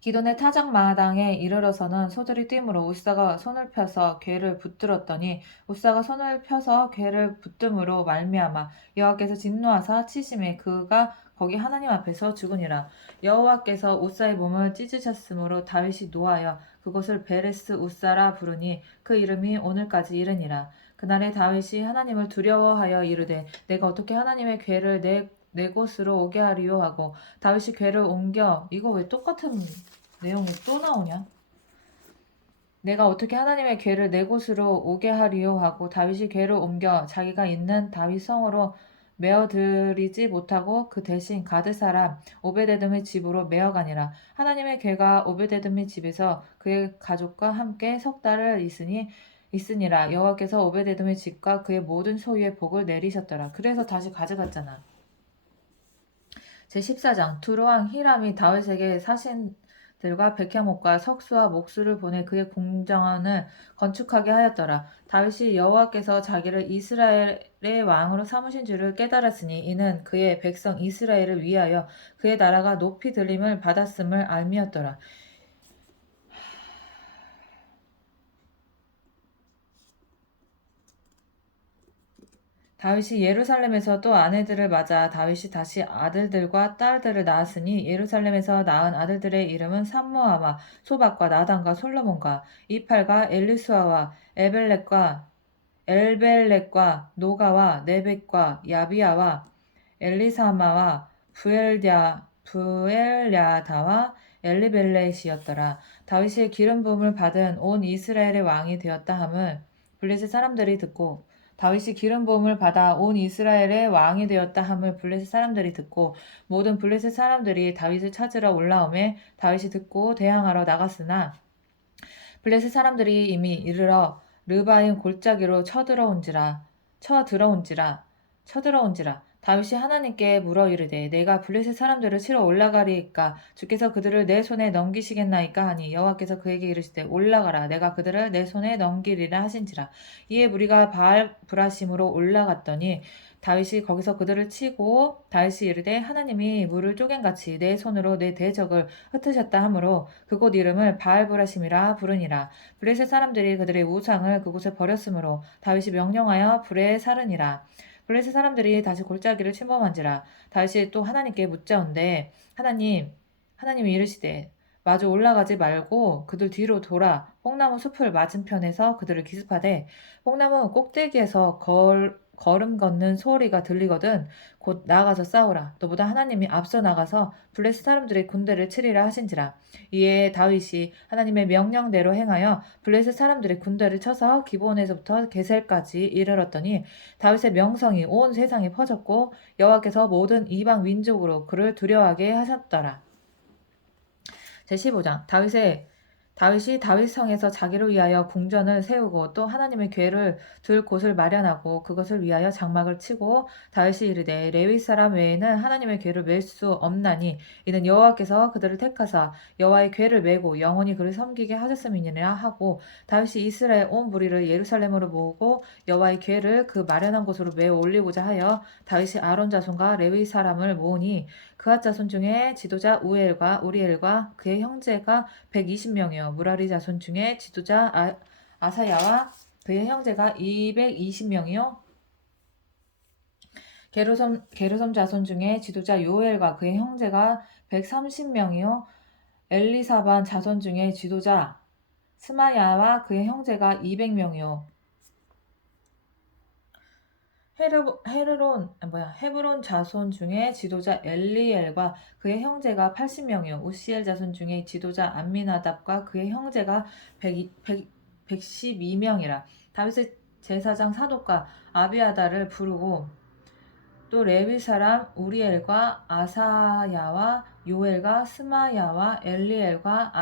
기돈의 타작마당에 이르러서는 소들이 뛰므로 우사가 손을 펴서 궤를 붙들었더니 우사가 손을 펴서 궤를 붙듦으로 말미암아 여호와께서 진노하사 치심에 그가 거기 하나님 앞에서 죽으니라. 여호와께서 우사의 몸을 찢으셨으므로 다윗이 노하여 그것을 베레스 우사라 부르니 그 이름이 오늘까지 이르니라. 그날에 다윗이 하나님을 두려워하여 이르되 내가 어떻게 하나님의 궤를 내 곳으로 오게 하리요 하고 다윗이 궤를 옮겨. 이거 왜 똑같은 내용이 또 나오냐? 내가 어떻게 하나님의 궤를 내 곳으로 오게 하리요 하고 다윗이 궤를 옮겨 자기가 있는 다윗 성으로 메어들이지 못하고 그 대신 가드 사람 오베데돔의 집으로 메어가니라. 하나님의 궤가 오베데돔의 집에서 그의 가족과 함께 석 달을 있으니라. 여호와께서 오베데돔의 집과 그의 모든 소유에 복을 내리셨더라. 그래서 다시 가져갔잖아. 제14장 두로왕 히람이 다윗에게 사신들과 백향목과 석수와 목수를 보내 그의 궁전을 건축하게 하였더라. 다윗이 여호와께서 자기를 이스라엘의 왕으로 삼으신 줄을 깨달았으니 이는 그의 백성 이스라엘을 위하여 그의 나라가 높이 들림을 받았음을 알미었더라. 다윗이 예루살렘에서 또 아내들을 맞아 다윗이 다시 아들들과 딸들을 낳았으니 예루살렘에서 낳은 아들들의 이름은 삼모아와 소박과 나단과 솔로몬과 이팔과 엘리수아와 엘벨렉과 노가와 네벡과 야비야와 엘리사마와 부엘랴다와 엘리벨렛이었더라. 다윗이 기름 부음을 받은 온 이스라엘의 왕이 되었다 함을 블레셋 사람들이 듣고 다윗이 기름 부음을 받아 온 이스라엘의 왕이 되었다 함을 블레셋 사람들이 듣고 모든 블레셋 사람들이 다윗을 찾으러 올라오매 다윗이 듣고 대항하러 나갔으나 블레셋 사람들이 이미 이르러 르바임 골짜기로 쳐들어온지라 다윗이 하나님께 물어 이르되 내가 블레셋 사람들을 치러 올라가리이까 주께서 그들을 내 손에 넘기시겠나이까 하니 여호와께서 그에게 이르시되 올라가라 내가 그들을 내 손에 넘기리라 하신지라 이에 무리가 바알 브라심으로 올라갔더니 다윗이 거기서 그들을 치고 다윗이 이르되 하나님이 물을 쪼갠같이 내 손으로 내 대적을 흩으셨다 하므로 그곳 이름을 바알브라심이라 부르니라. 블레셋 사람들이 그들의 우상을 그곳에 버렸으므로 다윗이 명령하여 불에 사르니라. 블레셋 사람들이 다시 골짜기를 침범한지라. 다윗이 또 하나님께 묻자온대 하나님이 이르시되 마주 올라가지 말고 그들 뒤로 돌아 뽕나무 숲을 맞은편에서 그들을 기습하되 뽕나무 꼭대기에서 걸음 걷는 소리가 들리거든 곧 나아가서 싸우라. 너보다 하나님이 앞서 나가서 블레셋 사람들의 군대를 치리라 하신지라. 이에 다윗이 하나님의 명령대로 행하여 블레셋 사람들의 군대를 쳐서 기브온에서부터 게셀까지 이르렀더니 다윗의 명성이 온 세상에 퍼졌고 여호와께서 모든 이방 민족으로 그를 두려워하게 하셨더라. 제15장 다윗이 다윗성에서 자기를 위하여 궁전을 세우고 또 하나님의 궤를 둘 곳을 마련하고 그것을 위하여 장막을 치고 다윗이 이르되 레위 사람 외에는 하나님의 궤를 맬 수 없나니 이는 여호와께서 그들을 택하사 여호와의 궤를 메고 영원히 그를 섬기게 하셨음이니라 하고 다윗이 이스라엘 온 무리를 예루살렘으로 모으고 여호와의 궤를 그 마련한 곳으로 메어 올리고자 하여 다윗이 아론 자손과 레위 사람을 모으니 그앗 자손 중에 지도자 우엘과 우리엘과 그의 형제가 120명이요 무라리 자손 중에 지도자 아사야와 그의 형제가 220명이요 게르솜 자손 중에 지도자 요엘과 그의 형제가 130명이요 엘리사반 자손 중에 지도자 스마야와 그의 형제가 200명이요 헤브론 자손 중에 지도자 엘리엘과 그의 형제가 80명이요 우시엘 자손 중에 지도자 암미나답과 그의 형제가 112명이라. 다윗의 제사장 사독과 아비아다를 부르고 또 레위 사람 우리엘과 아사야와 요엘과 스마야와 엘리엘과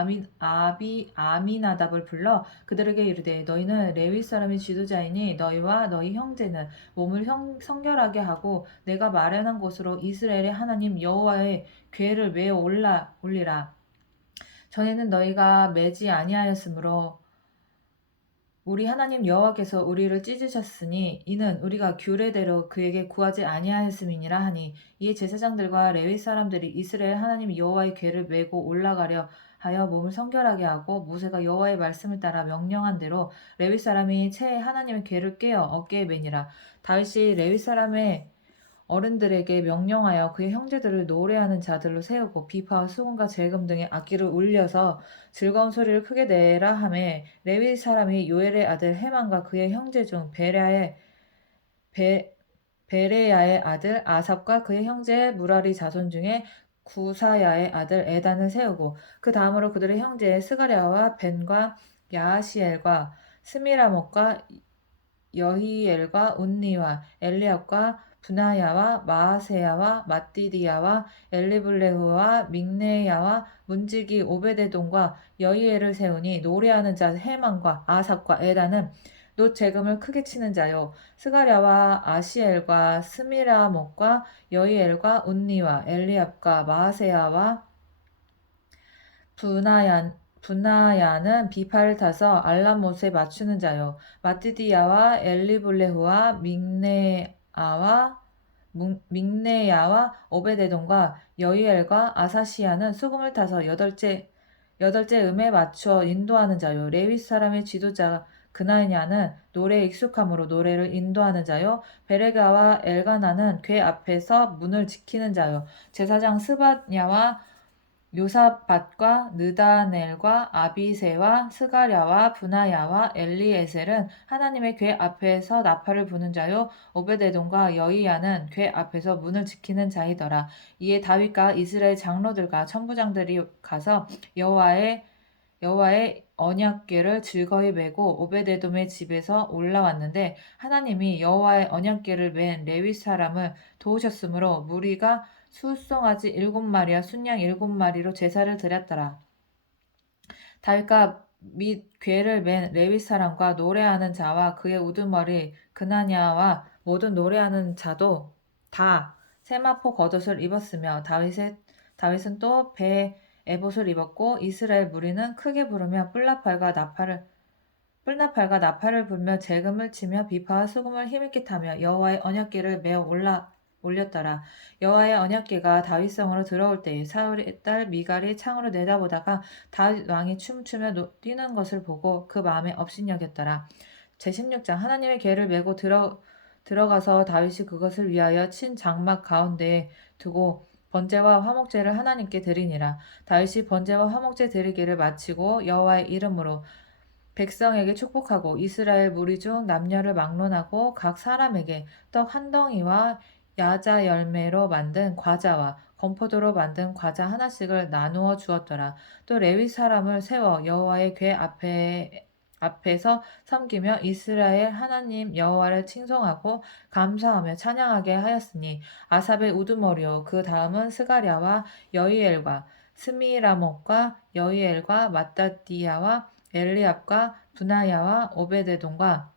아미나답을 불러 그들에게 이르되 너희는 레위 사람의 지도자이니 너희와 너희 형제는 몸을 성결하게 하고 내가 마련한 곳으로 이스라엘의 하나님 여호와의 궤를 메어 올리라. 전에는 너희가 매지 아니하였으므로 우리 하나님 여호와께서 우리를 찢으셨으니 이는 우리가 규례대로 그에게 구하지 아니하였음이니라 하니 이에 제사장들과 레위 사람들이 이스라엘 하나님 여호와의 궤를 메고 올라가려 하여 몸을 성결하게 하고 모세가 여호와의 말씀을 따라 명령한 대로 레위 사람이 채에 하나님의 궤를 꿰어 어깨에 매니라. 다윗이 레위 사람의 어른들에게 명령하여 그의 형제들을 노래하는 자들로 세우고 비파와 수금과 재금 등의 악기를 울려서 즐거운 소리를 크게 내라 하매 레위 사람이 요엘의 아들 헤만과 그의 형제 중 베레야의 아들 아삽과 그의 형제 무라리 자손 중에 구사야의 아들 에단을 세우고 그 다음으로 그들의 형제 스가랴와 벤과 야하시엘과 스미라못과 여히엘과 운니와 엘리압과 분하야와 마아세야와 마띠디야와 엘리블레후와 믹네야와 문지기 오베데돔과 여히엘을 세우니 노래하는 자 헤만과 아삽과 에단은 놋 재금을 크게 치는 자요 스가랴와 아시엘과 스미라못과 여히엘과 운니와 엘리압과 마아세야와 분하야는 비파를 타서 알람못에 맞추는 자요 마띠디야와 엘리블레후와 믹네야와 오베데돔과 여히엘과 아사시야는 수금을 타서 여덟째 음에 맞추어 인도하는 자요 레위 사람의 지도자 그나냐는 노래에 익숙함으로 노래를 인도하는 자요 베레가와 엘가나는 궤 앞에서 문을 지키는 자요 제사장 스바냐와 요사밧과 느다넬과 아비새와 스가랴와 분하야와 엘리에셀은 하나님의 궤 앞에서 나팔을 부는 자요 오베데돔과 여이야는 궤 앞에서 문을 지키는 자이더라. 이에 다윗과 이스라엘 장로들과 천부장들이 가서 여호와의 언약궤를 즐거이 메고 오베데돔의 집에서 올라왔는데 하나님이 여호와의 언약궤를 맨 레위 사람을 도우셨으므로 무리가 수송아지 7마리와 순양 7마리로 제사를 드렸더라. 다윗과 및 궤를 맨 레위 사람과 노래하는 자와 그의 우두머리 그나냐와 모든 노래하는 자도 다 세마포 겉옷을 입었으며 다윗은 또 배에 에봇을 입었고 이스라엘 무리는 크게 부르며 뿔나팔과 나팔을 불며 재금을 치며 비파와 수금을 힘있게 타며 여호와의 언약궤를 메어 올렸더라. 여호와의 언약궤가 다윗성으로 들어올 때에 사울의 딸 미갈이 창으로 내다보다가 다윗 왕이 춤추며 뛰는 것을 보고 그 마음에 업신여겼더라. 제16장 하나님의 궤를 메고 들어가서 다윗이 그것을 위하여 친 장막 가운데에 두고 번제와 화목제를 하나님께 드리니라. 다윗이 번제와 화목제 드리기를 마치고 여호와의 이름으로 백성에게 축복하고 이스라엘 무리 중 남녀를 막론하고 각 사람에게 떡 한 덩이와 야자 열매로 만든 과자와 건포도로 만든 과자 하나씩을 나누어 주었더라. 또 레위 사람을 세워 여호와의 궤 앞에서 섬기며 이스라엘 하나님 여호와를 칭송하고 감사하며 찬양하게 하였으니 아삽의 우두머리요 그 다음은 스가랴와 여이엘과 스미라목과 여이엘과 마따디야와 엘리압과 분하야와 오베데돔과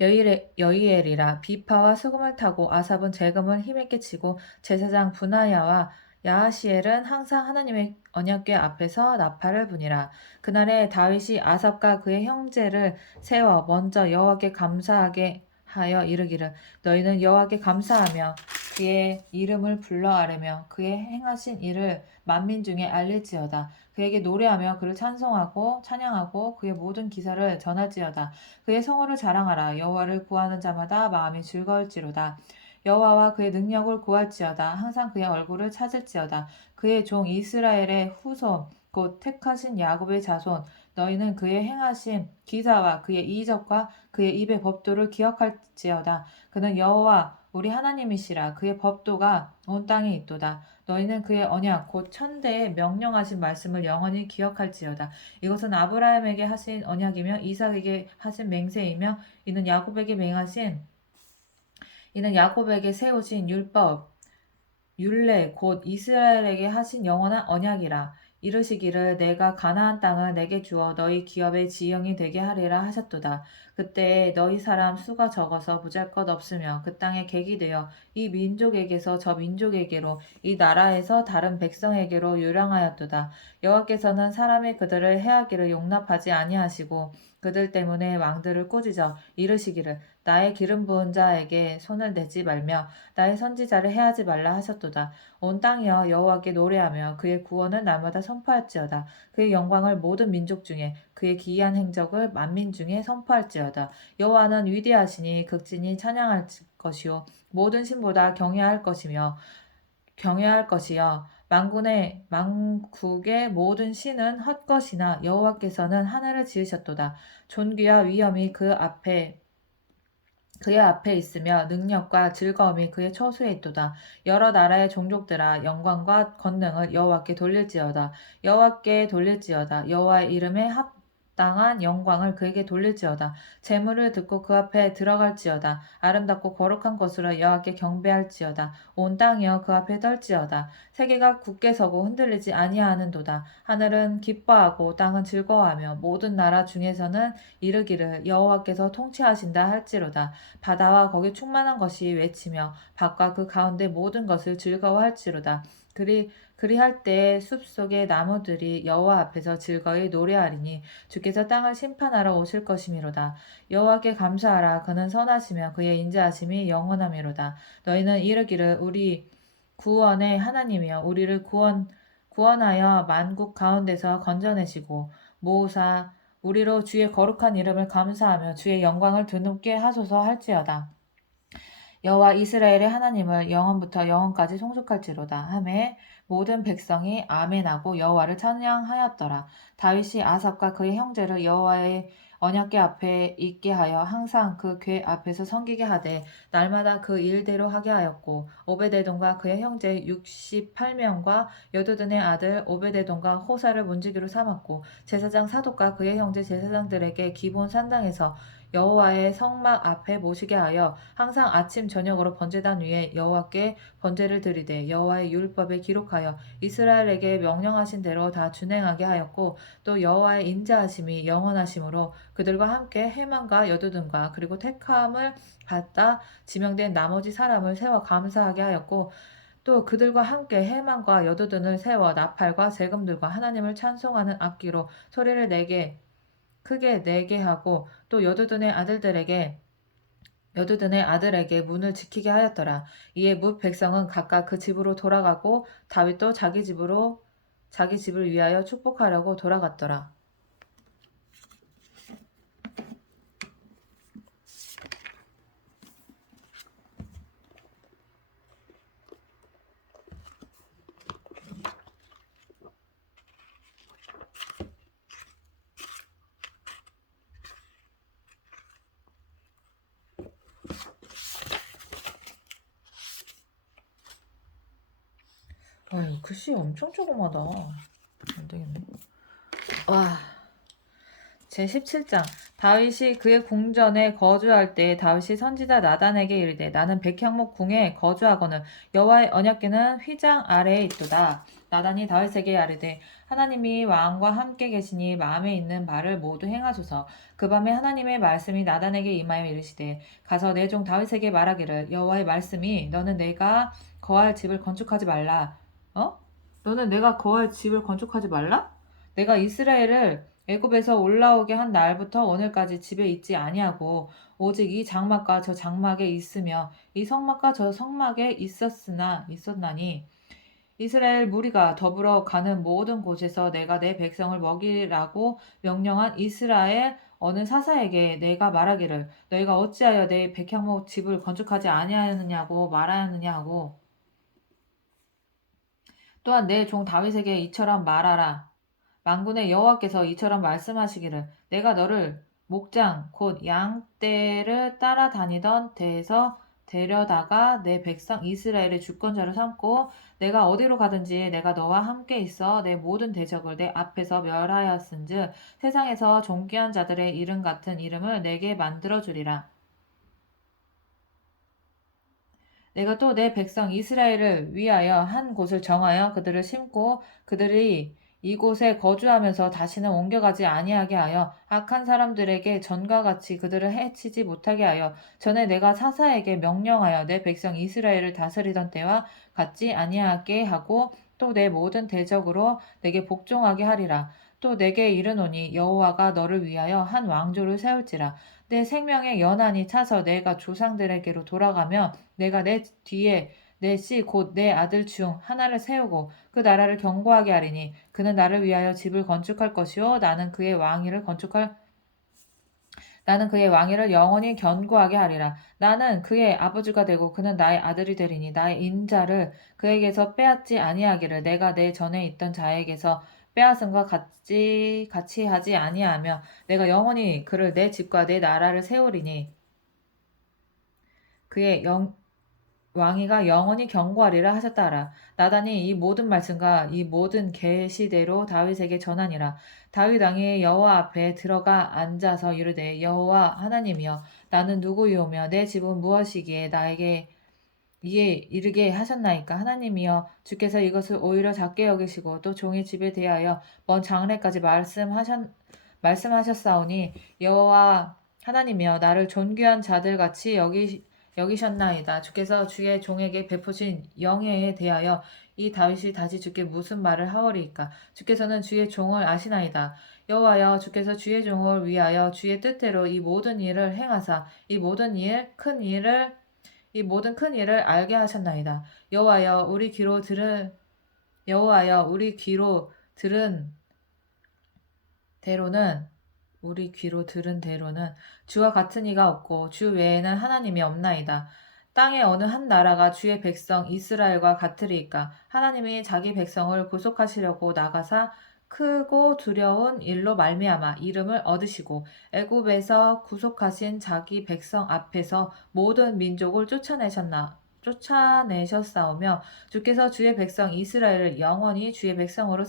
여이엘이라. 비파와 수금을 타고 아삽은 재금을 힘있게 치고 제사장 분하야와 야하시엘은 항상 하나님의 언약궤 앞에서 나팔을 부니라. 그날에 다윗이 아삽과 그의 형제를 세워 먼저 여호와께 감사하게 하여 이르기를 너희는 여호와께 감사하며 그의 이름을 불러 아뢰며 그의 행하신 일을 만민 중에 알릴지어다. 그에게 노래하며 그를 찬양하고 그의 모든 기사를 전할지어다. 그의 성호를 자랑하라. 여호와를 구하는 자마다 마음이 즐거울지로다. 여호와와 그의 능력을 구할지어다. 항상 그의 얼굴을 찾을지어다. 그의 종 이스라엘의 후손 곧 택하신 야곱의 자손 너희는 그의 행하신 기사와 그의 이적과 그의 입의 법도를 기억할지어다. 그는 여호와 우리 하나님이시라. 그의 법도가 온 땅에 있도다. 너희는 그의 언약 곧 천대에 명령하신 말씀을 영원히 기억할지어다. 이것은 아브라함에게 하신 언약이며 이삭에게 하신 맹세이며 이는 야곱에게 세우신 율법 율례 곧 이스라엘에게 하신 영원한 언약이라. 이르시기를 내가 가나안 땅을 내게 주어 너희 기업의 지형이 되게 하리라 하셨도다. 그때에 너희 사람 수가 적어서 보잘것없으며 그 땅에 객이 되어 이 민족에게서 저 민족에게로 이 나라에서 다른 백성에게로 요량하였도다. 여호와께서는 사람이 그들을 해하기를 용납하지 아니하시고 그들 때문에 왕들을 꾸짖어 이르시기를 나의 기름 부은 자에게 손을 대지 말며 나의 선지자를 해하지 말라 하셨도다. 온 땅이여 여호와께 노래하며 그의 구원을 날마다 선포할지어다. 그의 영광을 모든 민족 중에 그의 기이한 행적을 만민 중에 선포할지어다. 여호와는 위대하시니 극진히 찬양할 것이요 모든 신보다 경외할 것이여 만국의 모든 신은 헛것이나 여호와께서는 하늘을 지으셨도다. 존귀와 위엄이 그의 앞에 있으며 능력과 즐거움이 그의 처소에 있도다. 여러 나라의 종족들아 영광과 권능을 여호와께 돌릴지어다. 여호와의 이름에 합당한 영광을 그에게 돌릴지어다. 재물을 듣고 그 앞에 들어갈지어다. 아름답고 거룩한 것으로 여호와께 경배할지어다. 온 땅이여 그 앞에 떨지어다. 세계가 굳게 서고 흔들리지 아니하는도다. 하늘은 기뻐하고 땅은 즐거워하며 모든 나라 중에서는 이르기를 여호와께서 통치하신다 할지로다. 바다와 거기 충만한 것이 외치며 밭과 그 가운데 모든 것을 즐거워할지로다. 그리할 때에 숲속의 나무들이 여호와 앞에서 즐거이 노래하리니 주께서 땅을 심판하러 오실 것이미로다. 여호와께 감사하라. 그는 선하시며 그의 인자하심이 영원하미로다. 너희는 이르기를 우리 구원의 하나님이여 우리를 구원하여 만국 가운데서 건져내시고 모으사 우리로 주의 거룩한 이름을 감사하며 주의 영광을 드높게 하소서 할지어다. 여호와 이스라엘의 하나님을 영원부터 영원까지 송축할지로다 하매 모든 백성이 아멘하고 여호와를 찬양하였더라. 다윗이 아삽과 그의 형제를 여호와의 언약궤 앞에 있게 하여 항상 그 궤 앞에서 섬기게 하되 날마다 그 일대로 하게 하였고 오베데돔과 그의 형제 68명과 여두둔의 아들 오베데돔과 호사를 문지기로 삼았고 제사장 사독과 그의 형제 제사장들에게 기본 산당에서 여호와의 성막 앞에 모시게 하여 항상 아침 저녁으로 번제단 위에 여호와께 번제를 드리되 여호와의 율법에 기록하여 이스라엘에게 명령하신 대로 다 준행하게 하였고 또 여호와의 인자하심이 영원하심으로 그들과 함께 해만과 여두둔과 그리고 택함을 받다 지명된 나머지 사람을 세워 감사하게 하였고 또 그들과 함께 해만과 여두둔을 세워 나팔과 재금들과 하나님을 찬송하는 악기로 소리를 내게 크게 내게 하고 또 여두둔의 아들에게 문을 지키게 하였더라. 이에 뭇 백성은 각각 그 집으로 돌아가고 다윗도 자기 집을 위하여 축복하려고 돌아갔더라. 아유, 글씨 엄청 조그마다. 안 되겠네. 와. 제17장 다윗이 그의 궁전에 거주할 때 다윗이 선지자 나단에게 이르되 나는 백향목 궁에 거주하거늘 여호와의 언약궤는 휘장 아래에 있도다. 나단이 다윗에게 아뢰되 하나님이 왕과 함께 계시니 마음에 있는 말을 모두 행하소서. 그 밤에 하나님의 말씀이 나단에게 임하여 이르시되 가서 내 종 다윗에게 말하기를 여호와의 말씀이 너는 내가 거할 집을 건축하지 말라. 너는 내가 거할 집을 건축하지 말라? 내가 이스라엘을 애굽에서 올라오게 한 날부터 오늘까지 집에 있지 아니하고 오직 이 장막과 저 장막에 있으며 이 성막과 저 성막에 있었나니 이스라엘 무리가 더불어 가는 모든 곳에서 내가 내 백성을 먹이라고 명령한 이스라엘 어느 사사에게 내가 말하기를 너희가 어찌하여 내 백향목 집을 건축하지 아니하느냐고 말하였느냐 하고 또한 내 종 다윗에게 이처럼 말하라. 만군의 여호와께서 이처럼 말씀하시기를 내가 너를 목장 곧 양떼를 따라다니던 데에서 데려다가 내 백성 이스라엘의 주권자로 삼고 내가 어디로 가든지 내가 너와 함께 있어 내 모든 대적을 내 앞에서 멸하였은즉 세상에서 존귀한 자들의 이름 같은 이름을 내게 만들어 주리라. 내가 또 내 백성 이스라엘을 위하여 한 곳을 정하여 그들을 심고 그들이 이곳에 거주하면서 다시는 옮겨가지 아니하게 하여 악한 사람들에게 전과 같이 그들을 해치지 못하게 하여 전에 내가 사사에게 명령하여 내 백성 이스라엘을 다스리던 때와 같지 아니하게 하고 또 내 모든 대적으로 내게 복종하게 하리라. 또 내게 이르노니 여호와가 너를 위하여 한 왕조를 세울지라. 내 생명의 연한이 차서 내가 조상들에게로 돌아가며 내가 내 뒤에 내 씨 곧 내 아들 중 하나를 세우고 그 나라를 견고하게 하리니 그는 나를 위하여 집을 건축할 것이요 나는 그의 왕위를 영원히 견고하게 하리라. 나는 그의 아버지가 되고 그는 나의 아들이 되리니 나의 인자를 그에게서 빼앗지 아니하기를 내가 내 전에 있던 자에게서 빼앗음과 같이 하지 아니하며 내가 영원히 그를 내 집과 내 나라를 세우리니 그의 왕위가 영원히 견고하리라 하셨다라. 나단이 이 모든 말씀과 이 모든 계시대로 다윗에게 전하니라. 다윗 왕이 여호와 앞에 들어가 앉아서 이르되 여호와 하나님이여 나는 누구이오며 내 집은 무엇이기에 나에게 이에 이르게 하셨나이까. 하나님이여 주께서 이것을 오히려 작게 여기시고 또 종의 집에 대하여 먼 장래까지 말씀하셨사오니 여호와 하나님이여 나를 존귀한 자들같이 여기셨나이다. 주께서 주의 종에게 베푸신 영예에 대하여 이 다윗이 다시 주께 무슨 말을 하오리이까. 주께서는 주의 종을 아시나이다. 여호와여 주께서 주의 종을 위하여 주의 뜻대로 이 모든 일을 행하사 이 모든 큰 일을 알게 하셨나이다. 여호와여 우리 귀로 들은 대로는 주와 같은 이가 없고 주 외에는 하나님이 없나이다. 땅의 어느 한 나라가 주의 백성 이스라엘과 같으리이까? 하나님이 자기 백성을 구속하시려고 나가사 크고 두려운 일로 말미암아 이름을 얻으시고 애굽에서 구속하신 자기 백성 앞에서 모든 민족을 쫓아내셨사오며 주께서 주의 백성 이스라엘을 영원히 주의 백성으로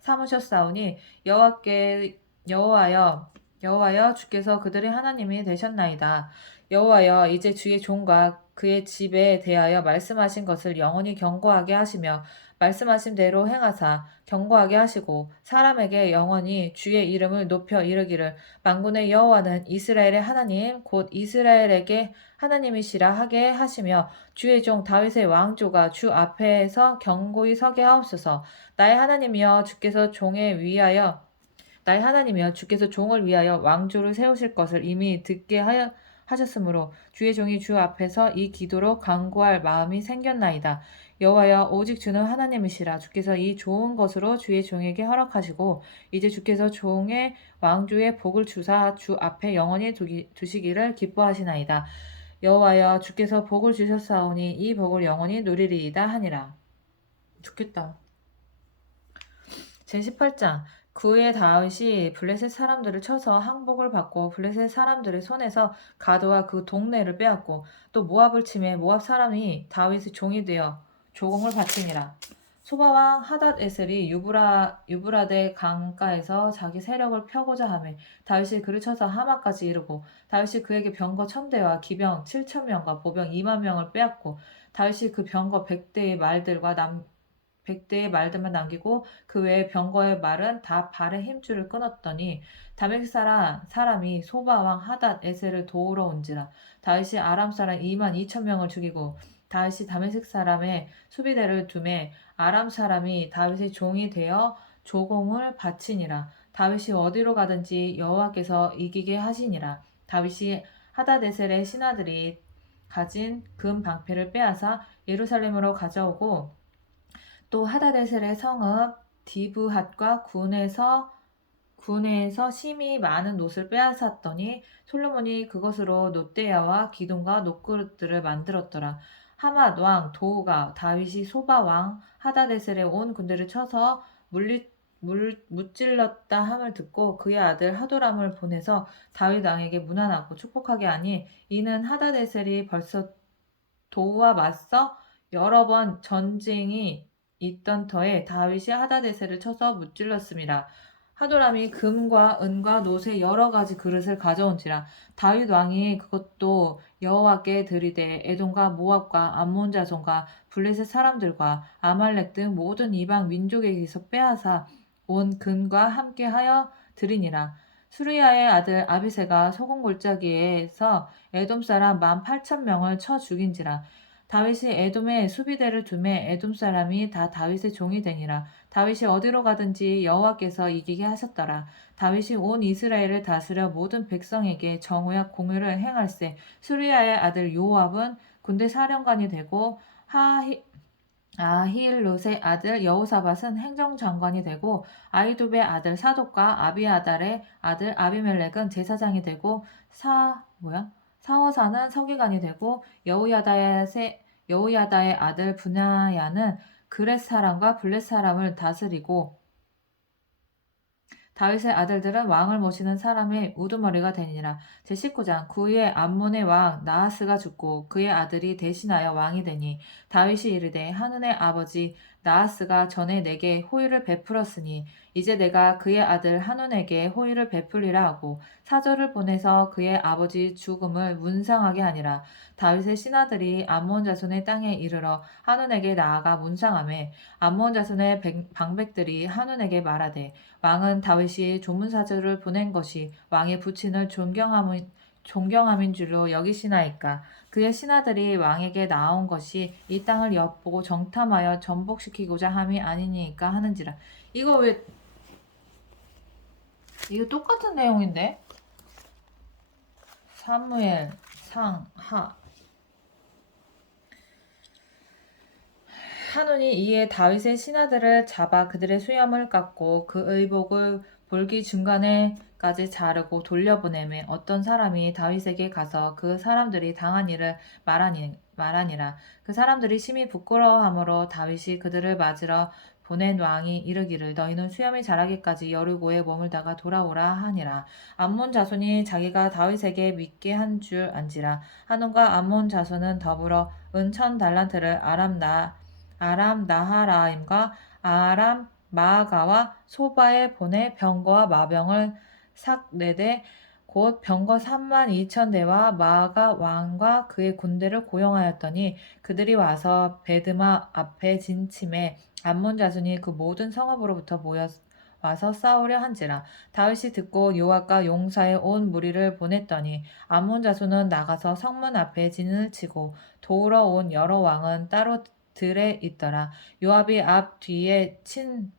삼으셨사오니 여호와여 주께서 그들의 하나님이 되셨나이다. 여호와여 이제 주의 종과 그의 집에 대하여 말씀하신 것을 영원히 경고하게 하시며 말씀하신 대로 행하사 경고하게 하시고 사람에게 영원히 주의 이름을 높여 이르기를 만군의 여호와는 이스라엘의 하나님 곧 이스라엘에게 하나님이시라 하게 하시며 주의 종 다윗의 왕조가 주 앞에서 경고히 서게 하옵소서. 나의 하나님이여 주께서 종을 위하여 왕조를 세우실 것을 이미 듣게 하셨으므로 주의 종이 주 앞에서 이 기도로 간구할 마음이 생겼나이다. 여호와여 오직 주는 하나님이시라. 주께서 이 좋은 것으로 주의 종에게 허락하시고 이제 주께서 종의 왕조의 복을 주사 주 앞에 영원히 두시기를 기뻐하시나이다. 여호와여 주께서 복을 주셨사오니 이 복을 영원히 누리리이다 하니라. 좋겠다. 제18장 그 후에 다윗이 블레셋 사람들을 쳐서 항복을 받고 블레셋 사람들의 손에서 가드와 그 동네를 빼앗고 또 모압을 치매 모압 사람이 다윗의 종이 되어 조공을 바치니라. 소바왕 하닷에셀이 유브라데 강가에서 자기 세력을 펴고자 하매 다윗이 그를 쳐서 하마까지 이르고 다윗이 그에게 병거 1000대와 기병 7000명과 보병 20000명을 빼앗고 다윗이 그 병거 100대의 말들만 남기고 그 외에 병거의 말은 다 발의 힘줄을 끊었더니 다메섹 사람이 소바왕 하닷 에셀을 도우러 온지라. 다윗이 아람 사람 22000명을 죽이고 다윗이 다메섹 사람의 수비대를 두매 아람 사람이 다윗의 종이 되어 조공을 바치니라. 다윗이 어디로 가든지 여호와께서 이기게 하시니라. 다윗이 하닷 에셀의 신하들이 가진 금 방패를 빼앗아 예루살렘으로 가져오고 또 하다데셀의 성읍 디브핫과 군에서 심히 많은 놋을 빼앗았더니 솔로몬이 그것으로 놋대야와 기둥과 놋그릇들을 만들었더라. 하맛 왕 도우가 다윗이 소바 왕 하다데셀의 온 군대를 쳐서 무찔렀다 함을 듣고 그의 아들 하도람을 보내서 다윗 왕에게 문안하고 축복하게 하니 이는 하다데셀이 벌써 도우와 맞서 여러 번 전쟁이 있던 터에 다윗이 하다데셀을 쳐서 무찔렀습니다. 하도람이 금과 은과 놋의 여러 가지 그릇을 가져온지라. 다윗 왕이 그것도 여호와께 드리되 에돔과 모압과 암몬 자손과 블레셋 사람들과 아말렉 등 모든 이방 민족에게서 빼앗아 온 금과 함께하여 드리니라. 수르야의 아들 아비새가 소금 골짜기에서 에돔 사람 18,000명을 쳐 죽인지라. 다윗이 에돔에 수비대를 두매 에돔 사람이 다 다윗의 종이 되니라. 다윗이 어디로 가든지 여호와께서 이기게 하셨더라. 다윗이 온 이스라엘을 다스려 모든 백성에게 정오약 공의를 행할세. 수리야의 아들 요압은 군대 사령관이 되고 아히일롯의 아들 여호사밧은 행정장관이 되고 아히두베의 아들 사독과 아비아달의 아들 아비멜렉은 제사장이 되고 사워사는 서기관이 되고 여호야다의 아들 분야야는 그렛 사람과 블렛 사람을 다스리고 다윗의 아들들은 왕을 모시는 사람의 우두머리가 되니라. 제19장 그 후에 암몬의 왕 나하스가 죽고 그의 아들이 대신하여 왕이 되니 다윗이 이르되 한운의 아버지 나하스가 전에 내게 호의를 베풀었으니 이제 내가 그의 아들 한운에게 호의를 베풀리라 하고 사절을 보내서 그의 아버지 죽음을 문상하게 하니라. 다윗의 신하들이 암몬 자손의 땅에 이르러 한운에게 나아가 문상하매 암몬 자손의 방백들이 한운에게 말하되 왕은 다윗이 조문사절을 보낸 것이 왕의 부친을 존경함인 줄로 여기시나이까. 그의 신하들이 왕에게 나온 것이 이 땅을 엿보고 정탐하여 전복시키고자 함이 아니니까 하는지라. 이거 똑같은 내용인데? 사무엘 상하 한운이 이에 다윗의 신하들을 잡아 그들의 수염을 깎고 그 의복을 볼기 중간에까지 자르고 돌려보내매 어떤 사람이 다윗에게 가서 그 사람들이 당한 일을 말하니라. 그 사람들이 심히 부끄러워하므로 다윗이 그들을 맞으러 보낸 왕이 이르기를 너희는 수염이 자라기까지 여리고에 머물다가 돌아오라 하니라. 암몬 자손이 자기가 다윗에게 믿게 한 줄 안지라. 한온과 암몬 자손은 더불어 은 1000달란트를 아람 나하라임과 아람 마아가와 소바에 보내 병거와 마병을 삭 4대 곧 병거 32,000대와 마아가 왕과 그의 군대를 고용하였더니 그들이 와서 베드마 앞에 진침해 암몬 자손이 그 모든 성읍으로부터 모여 와서 싸우려 한지라. 다윗이 듣고 요압과 용사의 온 무리를 보냈더니 암몬 자손은 나가서 성문 앞에 진을 치고 도우러 온 여러 왕은 따로 들에 있더라. 요압이 앞 뒤에 친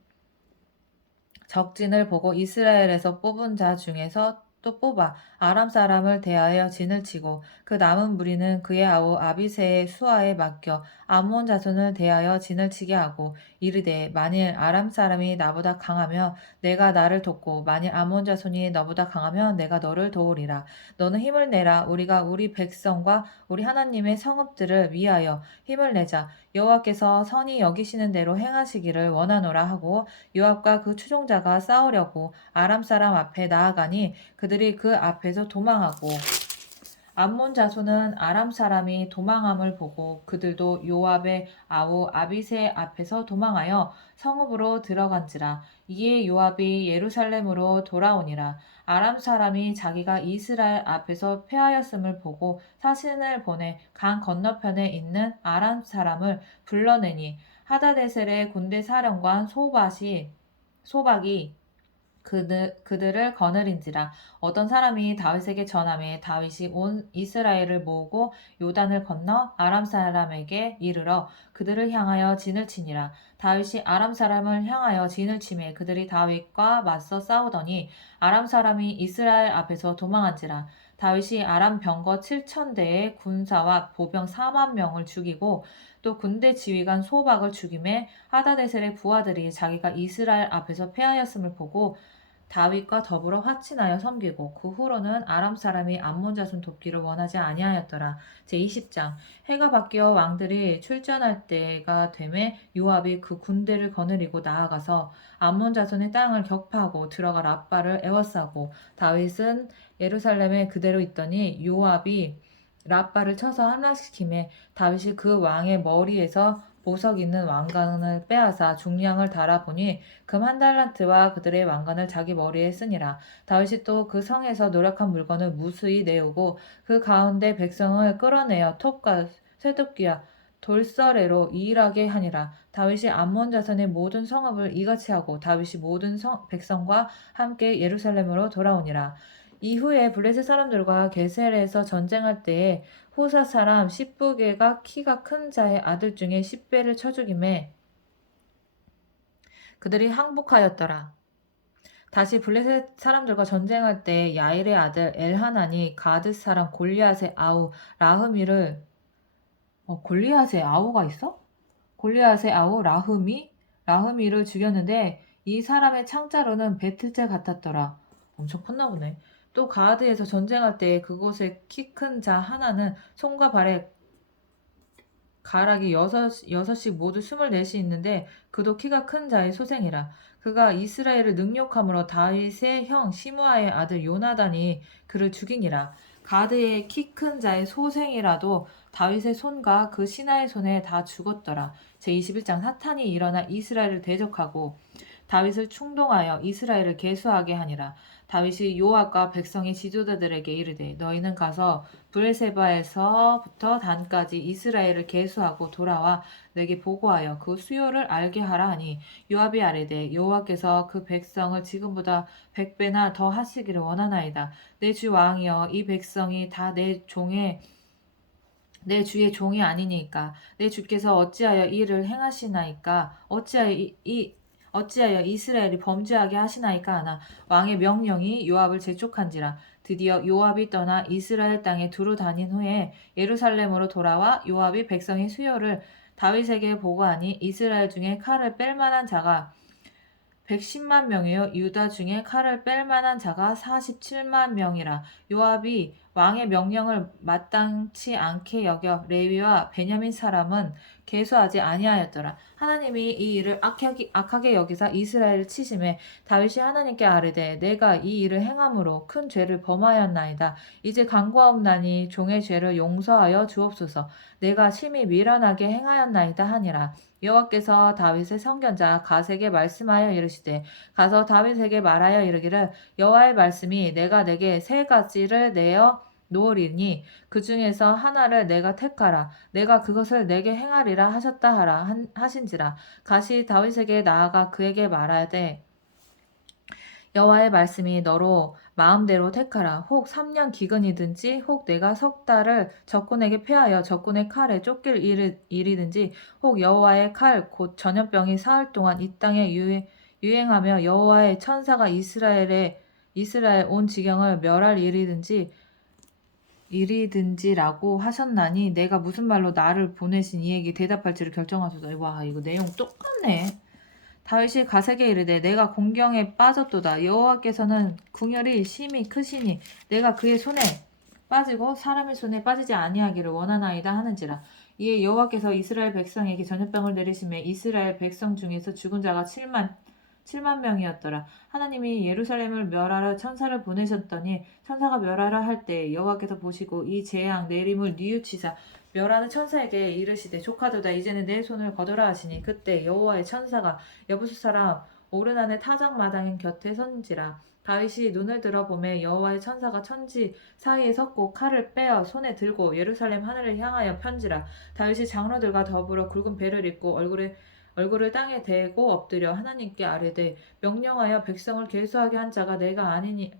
적진을 보고 이스라엘에서 뽑은 자 중에서 또 뽑아 아람 사람을 대하여 진을 치고 그 남은 무리는 그의 아우 아비새의 수하에 맡겨 암몬 자손을 대하여 진을 치게 하고 이르되 만일 아람 사람이 나보다 강하며 내가 나를 돕고 만일 암몬 자손이 너보다 강하면 내가 너를 도우리라. 너는 힘을 내라. 우리가 우리 백성과 우리 하나님의 성읍들을 위하여 힘을 내자. 여호와께서 선히 여기시는 대로 행하시기를 원하노라 하고 요압과 그 추종자가 싸우려고 아람 사람 앞에 나아가니 그들이 그 앞에서 도망하고 암몬 자손은 아람 사람이 도망함을 보고 그들도 요압의 아우 아비새 앞에서 도망하여 성읍으로 들어간지라. 이에 요압이 예루살렘으로 돌아오니라. 아람 사람이 자기가 이스라엘 앞에서 패하였음을 보고 사신을 보내 강 건너편에 있는 아람 사람을 불러내니 하다데셀의 군대 사령관 소박이 그들을 거느린지라. 어떤 사람이 다윗에게 전하매 다윗이 온 이스라엘을 모으고 요단을 건너 아람 사람에게 이르러 그들을 향하여 진을 치니라. 다윗이 아람 사람을 향하여 진을 치매 그들이 다윗과 맞서 싸우더니 아람 사람이 이스라엘 앞에서 도망한지라. 다윗이 아람 병거 7,000대의 군사와 보병 40,000명을 죽이고 또 군대 지휘관 소박을 죽임에 하다데셀의 부하들이 자기가 이스라엘 앞에서 패하였음을 보고 다윗과 더불어 화친하여 섬기고 그 후로는 아람 사람이 암몬 자손 돕기를 원하지 아니하였더라. 제20장 해가 바뀌어 왕들이 출전할 때가 되매 요압이 그 군대를 거느리고 나아가서 암몬 자손의 땅을 격파하고 들어가 랍바를 에워싸고 다윗은 예루살렘에 그대로 있더니 요압이 랍바를 쳐서 함락시키매 다윗이 그 왕의 머리에서 보석 있는 왕관을 빼앗아 중량을 달아보니 금 1달란트와 그들의 왕관을 자기 머리에 쓰니라. 다윗이 또 그 성에서 노력한 물건을 무수히 내오고 그 가운데 백성을 끌어내어 톱과 쇠도끼와 돌서래로 일하게 하니라. 다윗이 암몬 자손의 모든 성읍을 이같이 하고 다윗이 모든 백성과 함께 예루살렘으로 돌아오니라. 이후에 블레셋 사람들과 게셀에서 전쟁할 때에 호사 사람 십부게가 키가 큰 자의 아들 중에 10배를 쳐 죽임에 그들이 항복하였더라. 다시 블레셋 사람들과 전쟁할 때 야일의 아들 엘하난이 가드 사람 골리앗의 아우 라흐미를 골리앗의 아우가 있어? 골리앗의 아우 라흐미를 죽였는데 이 사람의 창자로는 배틀째 같았더라. 엄청 컸나 보네. 또 가드에서 전쟁할 때 그곳에 키 큰 자 하나는 손과 발에 가락이 여섯씩 모두 24이 있는데 그도 키가 큰 자의 소생이라. 그가 이스라엘을 능욕함으로 다윗의 형 시므아의 아들 요나단이 그를 죽이니라. 가드의 키 큰 자의 소생이라도 다윗의 손과 그 신하의 손에 다 죽었더라. 제21장 사탄이 일어나 이스라엘을 대적하고 다윗을 충동하여 이스라엘을 계수하게 하니라. 다윗이 요압과 백성의 지도자들에게 이르되 너희는 가서 브엘세바에서부터 단까지 이스라엘을 계수하고 돌아와 내게 보고하여 그 수요를 알게 하라 하니 요압이 아뢰되 여호와께서 그 백성을 지금보다 100배나 더 하시기를 원하나이다. 내 주 왕이여 이 백성이 다 내 주의 종이 아니니까 내 주께서 어찌하여 이 일을 행하시나이까 어찌하여 이스라엘이 범죄하게 하시나이까 하나 왕의 명령이 요압을 재촉한지라. 드디어 요압이 떠나 이스라엘 땅에 두루 다닌 후에 예루살렘으로 돌아와 요압이 백성의 수요를 다윗에게 보고하니 이스라엘 중에 칼을 뺄 만한 자가 110만 명이요 유다 중에 칼을 뺄 만한 자가 47만 명이라. 요압이 왕의 명령을 마땅치 않게 여겨 레위와 베냐민 사람은 계수하지 아니하였더라. 하나님이 이 일을 악하게 여기사 이스라엘을 치심에 다윗이 하나님께 아뢰되 내가 이 일을 행함으로 큰 죄를 범하였나이다. 이제 간구하옵나니 종의 죄를 용서하여 주옵소서. 내가 심히 미련하게 행하였나이다 하니라. 여호와께서 다윗의 선견자 갓에게 말씀하여 이르시되 가서 다윗에게 말하여 이르기를 여호와의 말씀이 내가 내게 세 가지를 내어 놓으리니 그 중에서 하나를 내가 택하라. 내가 그것을 내게 행하리라 하셨다 하라 하신지라. 갓이 다윗에게 나아가 그에게 말하되 여호와의 말씀이 너로 마음대로 택하라. 혹 3년 기근이든지 혹 내가 석 달을 적군에게 패하여 적군의 칼에 쫓길 일이든지 혹 여호와의 칼 곧 전염병이 사흘 동안 이 땅에 유행하며 여호와의 천사가 이스라엘 온 지경을 멸할 일이든지라고 하셨나니 내가 무슨 말로 나를 보내신 이에게 대답할지를 결정하소서. 와, 이거 내용 똑같네. 다윗이 갓에게 이르되 내가 공경에 빠졌도다. 여호와께서는 궁혈이 심히 크시니 내가 그의 손에 빠지고 사람의 손에 빠지지 아니하기를 원하나이다 하는지라. 이에 여호와께서 이스라엘 백성에게 전염병을 내리심에 이스라엘 백성 중에서 죽은 자가 7만 명이었더라. 하나님이 예루살렘을 멸하러 천사를 보내셨더니 천사가 멸하라 할 때 여호와께서 보시고 이 재앙 내림을 뉘우치사 멸하는 천사에게 이르시되 족하도다. 이제는 내 손을 거두라 하시니 그때 여호와의 천사가 여부수 사람 오르난의 타작마당 곁에 선지라. 다윗이 눈을 들어 보매 여호와의 천사가 천지 사이에 섰고 칼을 빼어 손에 들고 예루살렘 하늘을 향하여 편지라. 다윗이 장로들과 더불어 굵은 배를 입고 얼굴을 땅에 대고 엎드려 하나님께 아뢰되 명령하여 백성을 계수하게 한 자가 내가 아니니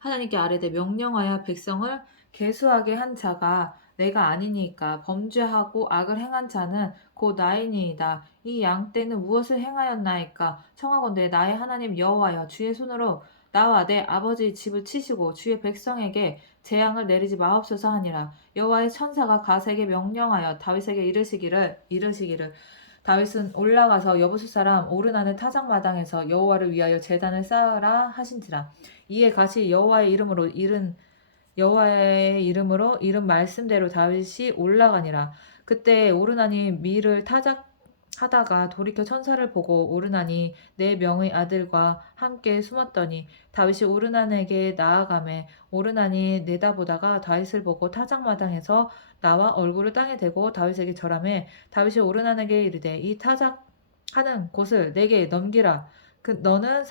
하나님께 아뢰되 명령하여 백성을 계수하게 한 자가 내가 아니니까 범죄하고 악을 행한 자는 곧 나이니이다. 이 양 때는 무엇을 행하였나이까? 청하건대 나의 하나님 여호와여 주의 손으로 나와 내 아버지의 집을 치시고 주의 백성에게 재앙을 내리지 마옵소서 하니라. 여호와의 천사가 갓에게 명령하여 다윗에게 이르시기를 다윗은 올라가서 여부수 사람 오르나는 타작마당에서 여호와를 위하여 제단을 쌓으라 하신지라. 이에 갓이 여호와의 이름으로 이른 말씀대로 다윗이 올라가니라. 그때 오르나니 밀을 타작하다가 돌이켜 천사를 보고 오르나니 네 명의 아들과 함께 숨었더니 다윗이 오르난에게 나아가매 오르난이 내다보다가 다윗을 보고 타작마당에서 나와 얼굴을 땅에 대고 다윗에게 절하매 다윗이 오르난에게 이르되 이 타작하는 곳을 내게 넘기라. 너는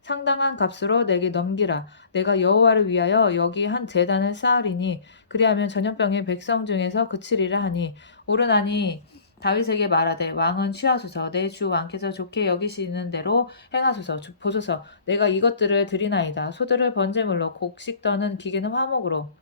상당한 값으로 내게 넘기라. 내가 여호와를 위하여 여기 한 제단을 쌓으리니 그리하면 전염병이 백성 중에서 그치리라 하니 오르나니 다윗에게 말하되 왕은 취하소서. 내 주 왕께서 좋게 여기시는 대로 행하소서. 보소서. 내가 이것들을 드리나이다. 소들을 번제물로 곡식 떠는 기계는 화목으로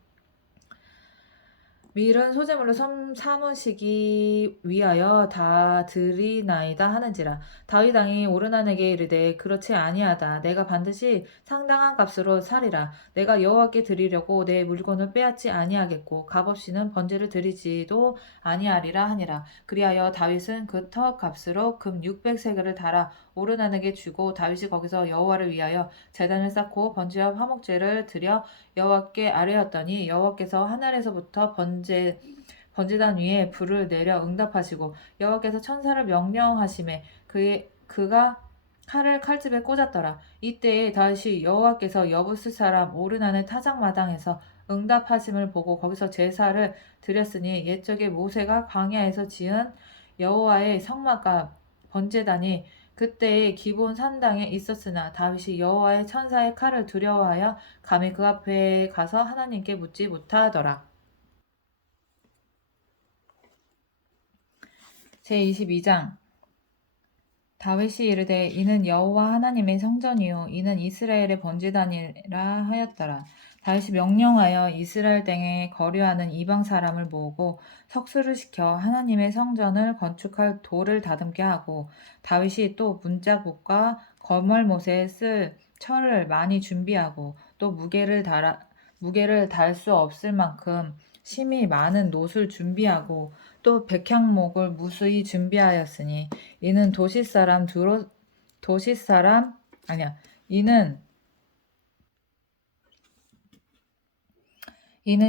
밀은 소재물로 삼으시기 위하여 다 드리나이다 하는지라. 다윗 왕이 오르난에게 이르되 그렇지 아니하다. 내가 반드시 상당한 값으로 사리라. 내가 여호와께 드리려고 내 물건을 빼앗지 아니하겠고 값없이는 번제를 드리지도 아니하리라 하니라. 그리하여 다윗은 그 터 값으로 금 600세겔을 달아 오르난에게 주고 다윗이 거기서 여호와를 위하여 제단을 쌓고 번제와 화목제를 드려 여호와께 아뢰었더니 여호와께서 하늘에서부터 번제단 위에 불을 내려 응답하시고 여호와께서 천사를 명령하심에 그가 칼을 칼집에 꽂았더라. 이때에 다시 여호와께서 여부스 사람 오르난의 타작마당에서 응답하심을 보고 거기서 제사를 드렸으니 옛적에 모세가 광야에서 지은 여호와의 성막과 번제단이 그때의 기본 산당에 있었으나 다윗이 여호와의 천사의 칼을 두려워하여 감히 그 앞에 가서 하나님께 묻지 못하더라. 제22장 다윗이 이르되 이는 여호와 하나님의 성전이요 이는 이스라엘의 번제단이라 하였더라. 다윗이 명령하여 이스라엘 땅에 거류하는 이방 사람을 모으고 석수를 시켜 하나님의 성전을 건축할 돌을 다듬게 하고 다윗이 또 문자복과 거멀못에 쓸 철을 많이 준비하고 또 무게를 달 수 없을 만큼 심히 많은 놋을 준비하고 또 백향목을 무수히 준비하였으니 이는 도시 사람 아니야 이는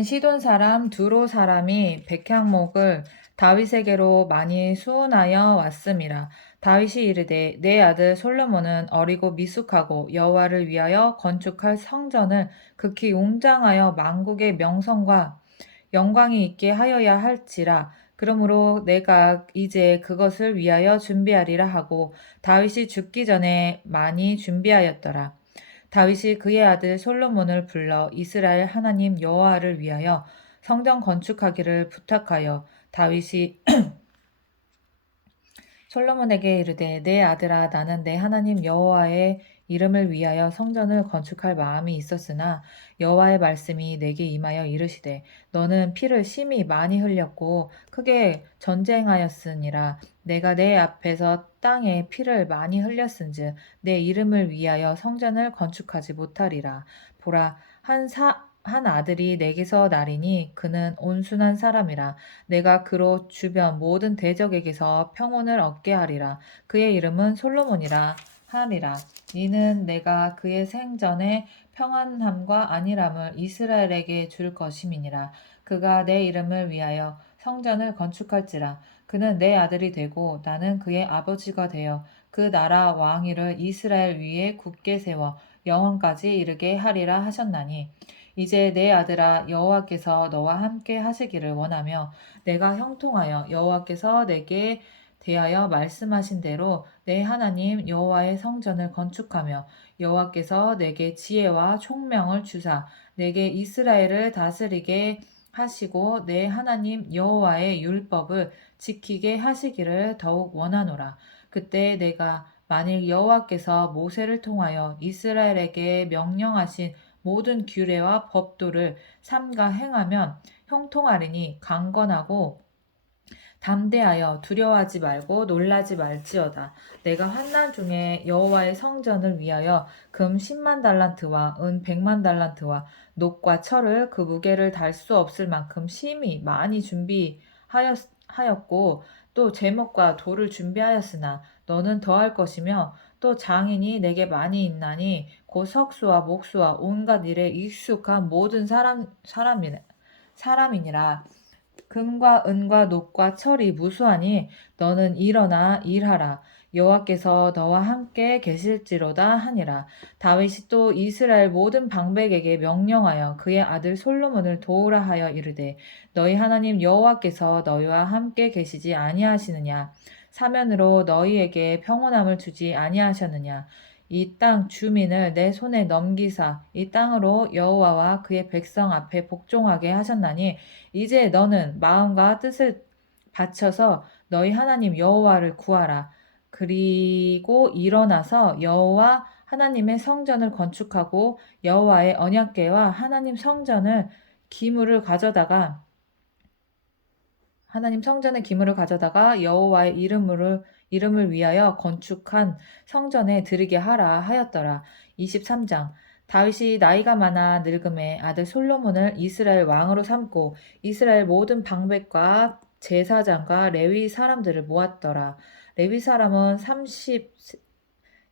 시돈 사람 두로 사람이 백향목을 다윗에게로 많이 수운하여 왔음이라. 다윗이 이르되 내 아들 솔로몬은 어리고 미숙하고 여호와를 위하여 건축할 성전을 극히 웅장하여 만국의 명성과 영광이 있게 하여야 할지라. 그러므로 내가 이제 그것을 위하여 준비하리라 하고 다윗이 죽기 전에 많이 준비하였더라. 다윗이 그의 아들 솔로몬을 불러 이스라엘 하나님 여호와를 위하여 성전 건축하기를 부탁하여 다윗이 솔로몬에게 이르되 내 아들아 나는 내 하나님 여호와의 이름을 위하여 성전을 건축할 마음이 있었으나 여호와의 말씀이 내게 임하여 이르시되 너는 피를 심히 많이 흘렸고 크게 전쟁하였으니라 내가 내 앞에서 땅에 피를 많이 흘렸은즉 내 이름을 위하여 성전을 건축하지 못하리라 보라 한 아들이 내게서 나리니 그는 온순한 사람이라 내가 그로 주변 모든 대적에게서 평온을 얻게 하리라. 그의 이름은 솔로몬이라 하리라. 이는 내가 그의 생전에 평안함과 안일함을 이스라엘에게 줄 것임이니라. 그가 내 이름을 위하여 성전을 건축할지라. 그는 내 아들이 되고 나는 그의 아버지가 되어 그 나라 왕위를 이스라엘 위에 굳게 세워 영원까지 이르게 하리라 하셨나니 이제 내 아들아 여호와께서 너와 함께 하시기를 원하며 내가 형통하여 여호와께서 내게 대하여 말씀하신 대로 내 하나님 여호와의 성전을 건축하며 여호와께서 내게 지혜와 총명을 주사 내게 이스라엘을 다스리게 하시고 내 하나님 여호와의 율법을 지키게 하시기를 더욱 원하노라. 그때 내가 만일 여호와께서 모세를 통하여 이스라엘에게 명령하신 모든 규례와 법도를 삼가 행하면 형통하리니 강건하고 담대하여 두려워하지 말고 놀라지 말지어다. 내가 환난 중에 여호와의 성전을 위하여 금 10만 달란트와 은 100만 달란트와 놋과 철을 그 무게를 달 수 없을 만큼 심히 많이 준비하였고 또 제목과 돌을 준비하였으나 너는 더할 것이며 또 장인이 내게 많이 있나니 곧 석수와 목수와 온갖 일에 익숙한 모든 사람이니라. 금과 은과 놋과 철이 무수하니 너는 일어나 일하라. 여호와께서 너와 함께 계실지로다 하니라. 다윗이 또 이스라엘 모든 방백에게 명령하여 그의 아들 솔로몬을 도우라 하여 이르되 너희 하나님 여호와께서 너희와 함께 계시지 아니하시느냐? 사면으로 너희에게 평온함을 주지 아니하셨느냐? 이 땅 주민을 내 손에 넘기사 이 땅으로 여호와와 그의 백성 앞에 복종하게 하셨나니 이제 너는 마음과 뜻을 바쳐서 너희 하나님 여호와를 구하라. 그리고 일어나서 여호와 하나님의 성전을 건축하고 여호와의 언약궤와 하나님 성전의 기물을 가져다가 여호와의 이름을 위하여 건축한 성전에 드리게 하라 하였더라. 23장 다윗이 나이가 많아 늙음에 아들 솔로몬을 이스라엘 왕으로 삼고 이스라엘 모든 방백과 제사장과 레위 사람들을 모았더라. 레위 사람은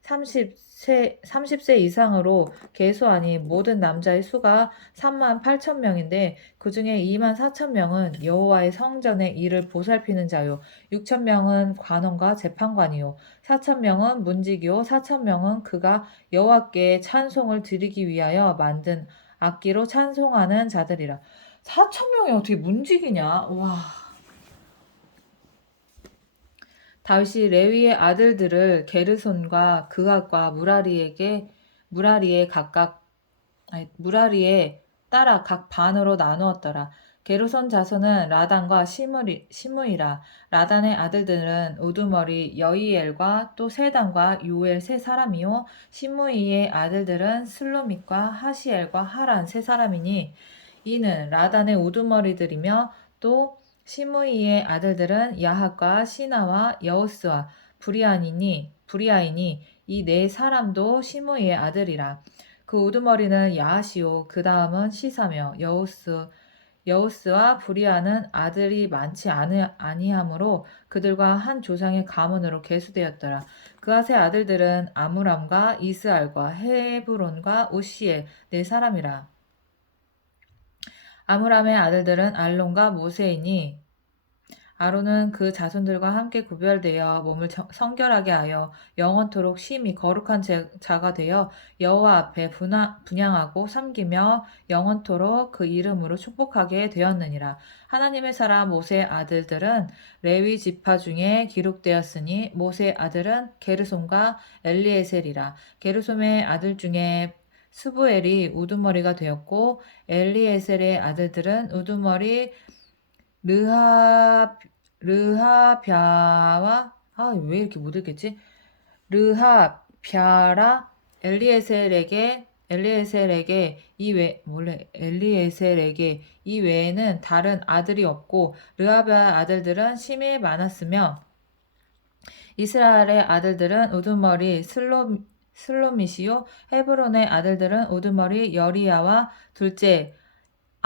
30세 이상으로 계수하니 모든 남자의 수가 3만 8천 명인데 그 중에 2만 4천 명은 여호와의 성전의 일을 보살피는 자요 6천 명은 관원과 재판관이요 4천 명은 문지기요 4천 명은 그가 여호와께 찬송을 드리기 위하여 만든 악기로 찬송하는 자들이라. 4천 명이 어떻게 문지기냐? 와. 다윗이 레위의 아들들을 게르손과 그앗과 무라리에 따라 각 반으로 나누었더라. 게르손 자손은 라단과 시므이라. 라단의 아들들은 우두머리 여이엘과 또 세단과 요엘 세 사람이요 시므이의 아들들은 슬로밋과 하시엘과 하란 세 사람이니 이는 라단의 우두머리들이며 또 시므이의 아들들은 야핫과 시나와 여우스와 브리아이니 이 네 사람도 시므이의 아들이라. 그 우두머리는 야하시요 그 다음은 시사며 여우스 여우스와 부리아는 아들이 많지 아니하므로 그들과 한 조상의 가문으로 계수되었더라. 그앗의 아들들은 아므람과 이스알과 헤브론과 우시엘 네 사람이라. 아므람의 아들들은 알론과 모세이니 아론은 그 자손들과 함께 구별되어 몸을 성결하게 하여 영원토록 심히 거룩한 자가 되어 여호와 앞에 분향하고 섬기며 영원토록 그 이름으로 축복하게 되었느니라. 하나님의 사람 모세의 아들들은 레위 지파 중에 기록되었으니 모세의 아들은 게르솜과 엘리에셀이라. 게르솜의 아들 중에 스부엘이 우두머리가 되었고 엘리에셀의 아들들은 우두머리 르하벼와 왜 이렇게 못 읽겠지? 르하벼라 엘리에셀에게 이 외에는 다른 아들이 없고 르하벼 아들들은 심히 많았으며 이스라엘의 아들들은 우두머리 슬로미시요 헤브론의 아들들은 우두머리 여리야와 둘째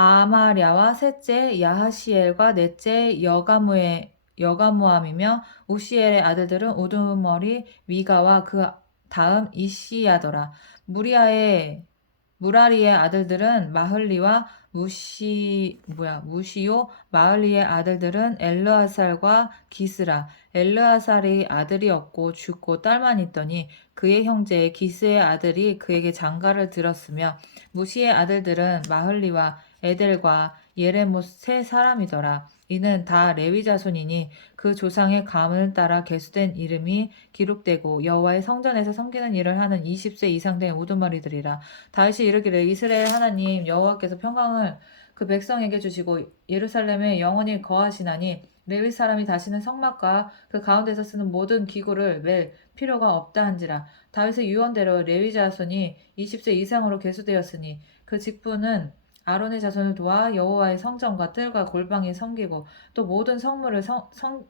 아마랴와 셋째 야하시엘과 넷째 여가무함이며 우시엘의 아들들은 우두머리 위가와 그 다음 이시야더라. 무라리의 아들들은 마흘리와 무시요 마흘리의 아들들은 엘르아살과 기스라. 엘르아살이 아들이 없고 죽고 딸만 있더니 그의 형제 기스의 아들이 그에게 장가를 들었으며 무시의 아들들은 마흘리와 에델과 예레못 세 사람이더라. 이는 다 레위 자손이니 그 조상의 가문을 따라 계수된 이름이 기록되고 여호와의 성전에서 섬기는 일을 하는 20세 이상 된 우두머리들이라. 다윗이 이르기를 이스라엘 하나님 여호와께서 평강을 그 백성에게 주시고 예루살렘에 영원히 거하시나니 레위 사람이 다시는 성막과 그 가운데서 쓰는 모든 기구를 맬 필요가 없다 한지라. 다윗의 유언대로 레위 자손이 20세 이상으로 계수되었으니 그 직분은 아론의 자손을 도와 여호와의 성전과 뜰과 골방에 섬기고 또 모든 성물을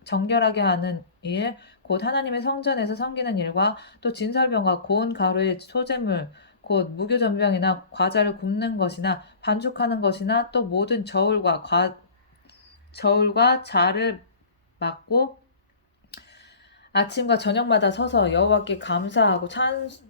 정결하게 하는 일, 곧 하나님의 성전에서 섬기는 일과 또 진설병과 고운 가루의 소재물, 곧 무교전병이나 과자를 굽는 것이나 반죽하는 것이나 또 모든 저울과 자를 맡고 아침과 저녁마다 서서 여호와께 감사하고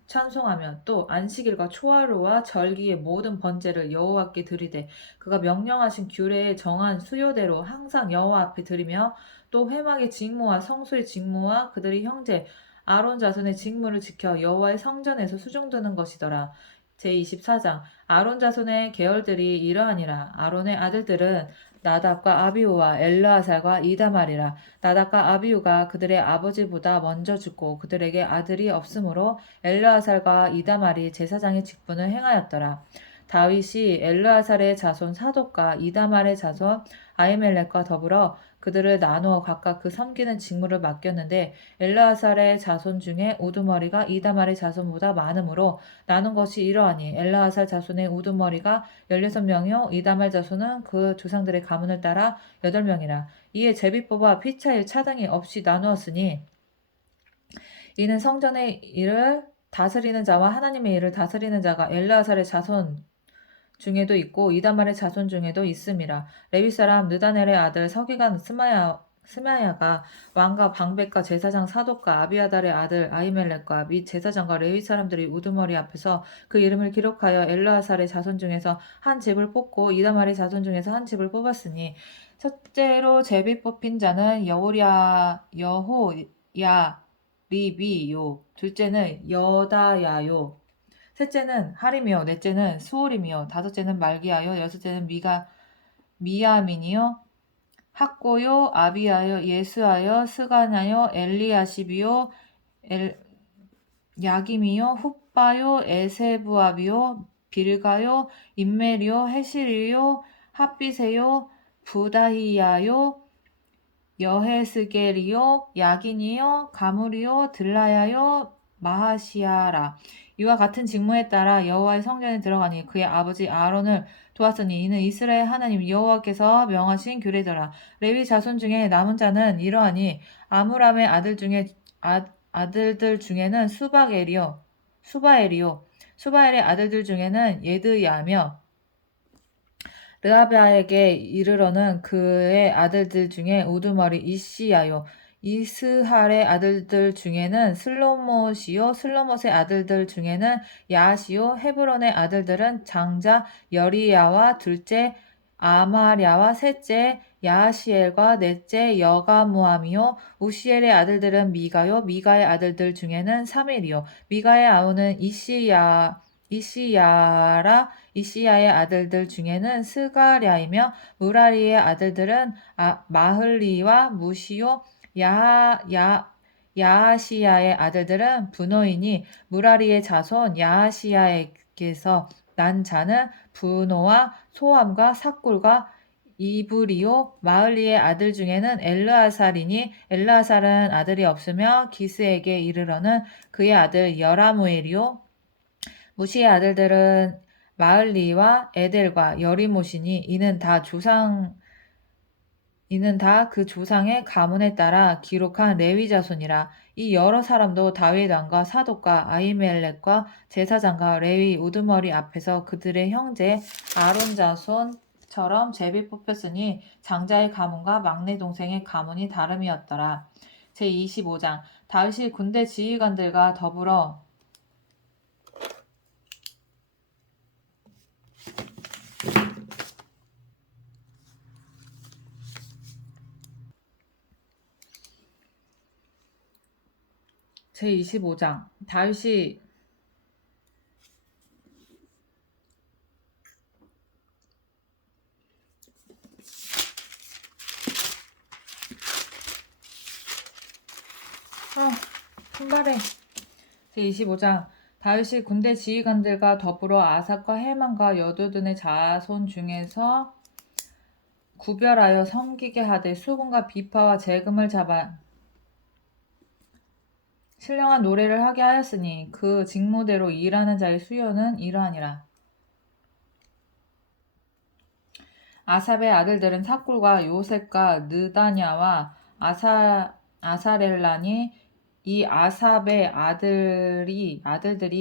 찬송하며 또 안식일과 초하루와 절기의 모든 번제를 여호와께 드리되 그가 명령하신 규례에 정한 수요대로 항상 여호와 앞에 드리며 또 회막의 직무와 성소의 직무와 그들의 형제 아론 자손의 직무를 지켜 여호와의 성전에서 수종드는 것이더라. 제24장 아론 자손의 계열들이 이러하니라. 아론의 아들들은 나답과 아비후와 엘르아살과 이다말이라. 나답과 아비후가 그들의 아버지보다 먼저 죽고 그들에게 아들이 없으므로 엘르아살과 이다말이 제사장의 직분을 행하였더라. 다윗이 엘르아살의 자손 사독과 이다말의 자손 아히멜렉과 더불어 그들을 나누어 각각 그 섬기는 직무를 맡겼는데 엘르아살의 자손 중에 우두머리가 이다말의 자손보다 많으므로 나눈 것이 이러하니 엘르아살 자손의 우두머리가 16명이요 이다말 자손은 그 조상들의 가문을 따라 8명이라. 이에 제비 뽑아 피차일 차등이 없이 나누었으니 이는 성전의 일을 다스리는 자와 하나님의 일을 다스리는 자가 엘르아살의 자손 중에도 있고 이다말의 자손 중에도 있음이라. 레위 사람 느다넬의 아들 서기관 스마야가 왕과 방백과 제사장 사독과 아비아달의 아들 아히멜렉과 및 제사장과 레위 사람들이 우두머리 앞에서 그 이름을 기록하여 엘르아살의 자손 중에서 한 집을 뽑고 이다말의 자손 중에서 한 집을 뽑았으니 첫째로 제비 뽑힌 자는 여호야 리비요, 둘째는 여다야요, 셋째는 하림이요, 넷째는 수올임이요, 다섯째는 말기야요, 여섯째는 미야민이요, 학고요, 아비야요, 예스하요, 스가냐요, 엘리야십이요, 야김이요, 훗바요, 에세부압이요, 빌가요, 임멜이요, 헤실이요, 핫비세요, 부다히야요, 여헤스겔이요, 야긴이요, 가물이요, 들라야요, 마하시아라. 이와 같은 직무에 따라 여호와의 성전에 들어가니 그의 아버지 아론을 도왔으니 이는 이스라엘 하나님 여호와께서 명하신 규례더라. 레위 자손 중에 남은 자는 이러하니 아므람의 아들들 중에는 수바엘이요, 수바엘의 아들들 중에는 예드야며 르하베에게 이르러는 그의 아들들 중에 우두머리 이시야요. 이스할의 아들들 중에는 슬로못이요. 슬로못의 아들들 중에는 야시요. 헤브론의 아들들은 장자 여리야와 둘째 아마랴와 셋째 야하시엘과 넷째 여가무함이요. 우시엘의 아들들은 미가요. 미가의 아들들 중에는 사멜이요. 미가의 아우는 이시야라. 이시야의 아들들 중에는 스가랴이며 무라리의 아들들은 마흘리와 무시요. 야하시야의 아들들은 분노이니 무라리의 자손 야하시야에게서 난 자는 분노와 소함과 삭굴과 이브리요. 마흘리의 아들 중에는 엘르아살이니 엘르아살은 아들이 없으며 기스에게 이르러는 그의 아들 여라무엘이요. 무시의 아들들은 마흘리와 에델과 여리못이니 이는 다 그 조상의 가문에 따라 기록한 레위 자손이라. 이 여러 사람도 다윗 왕과 사독과 아히멜렉과 제사장과 레위 우두머리 앞에서 그들의 형제 아론 자손처럼 제비 뽑혔으니 장자의 가문과 막내 동생의 가문이 다름이었더라. 제25장 다윗이 군대 지휘관들과 더불어 제25장 다윗이 분발해. 제25장 다윗이 군대 지휘관들과 더불어 아삭과 헤만과 여두둔의 자손 중에서 구별하여 섬기게 하되 수금과 비파와 재금을 잡아 신령한 노래를 하게 하였으니 그 직무대로 일하는 자의 수요는 이러하니라. 아삽의 아들들은 삭굴과 요셉과 느다냐와 아사렐라니 이 아삽의 아들들이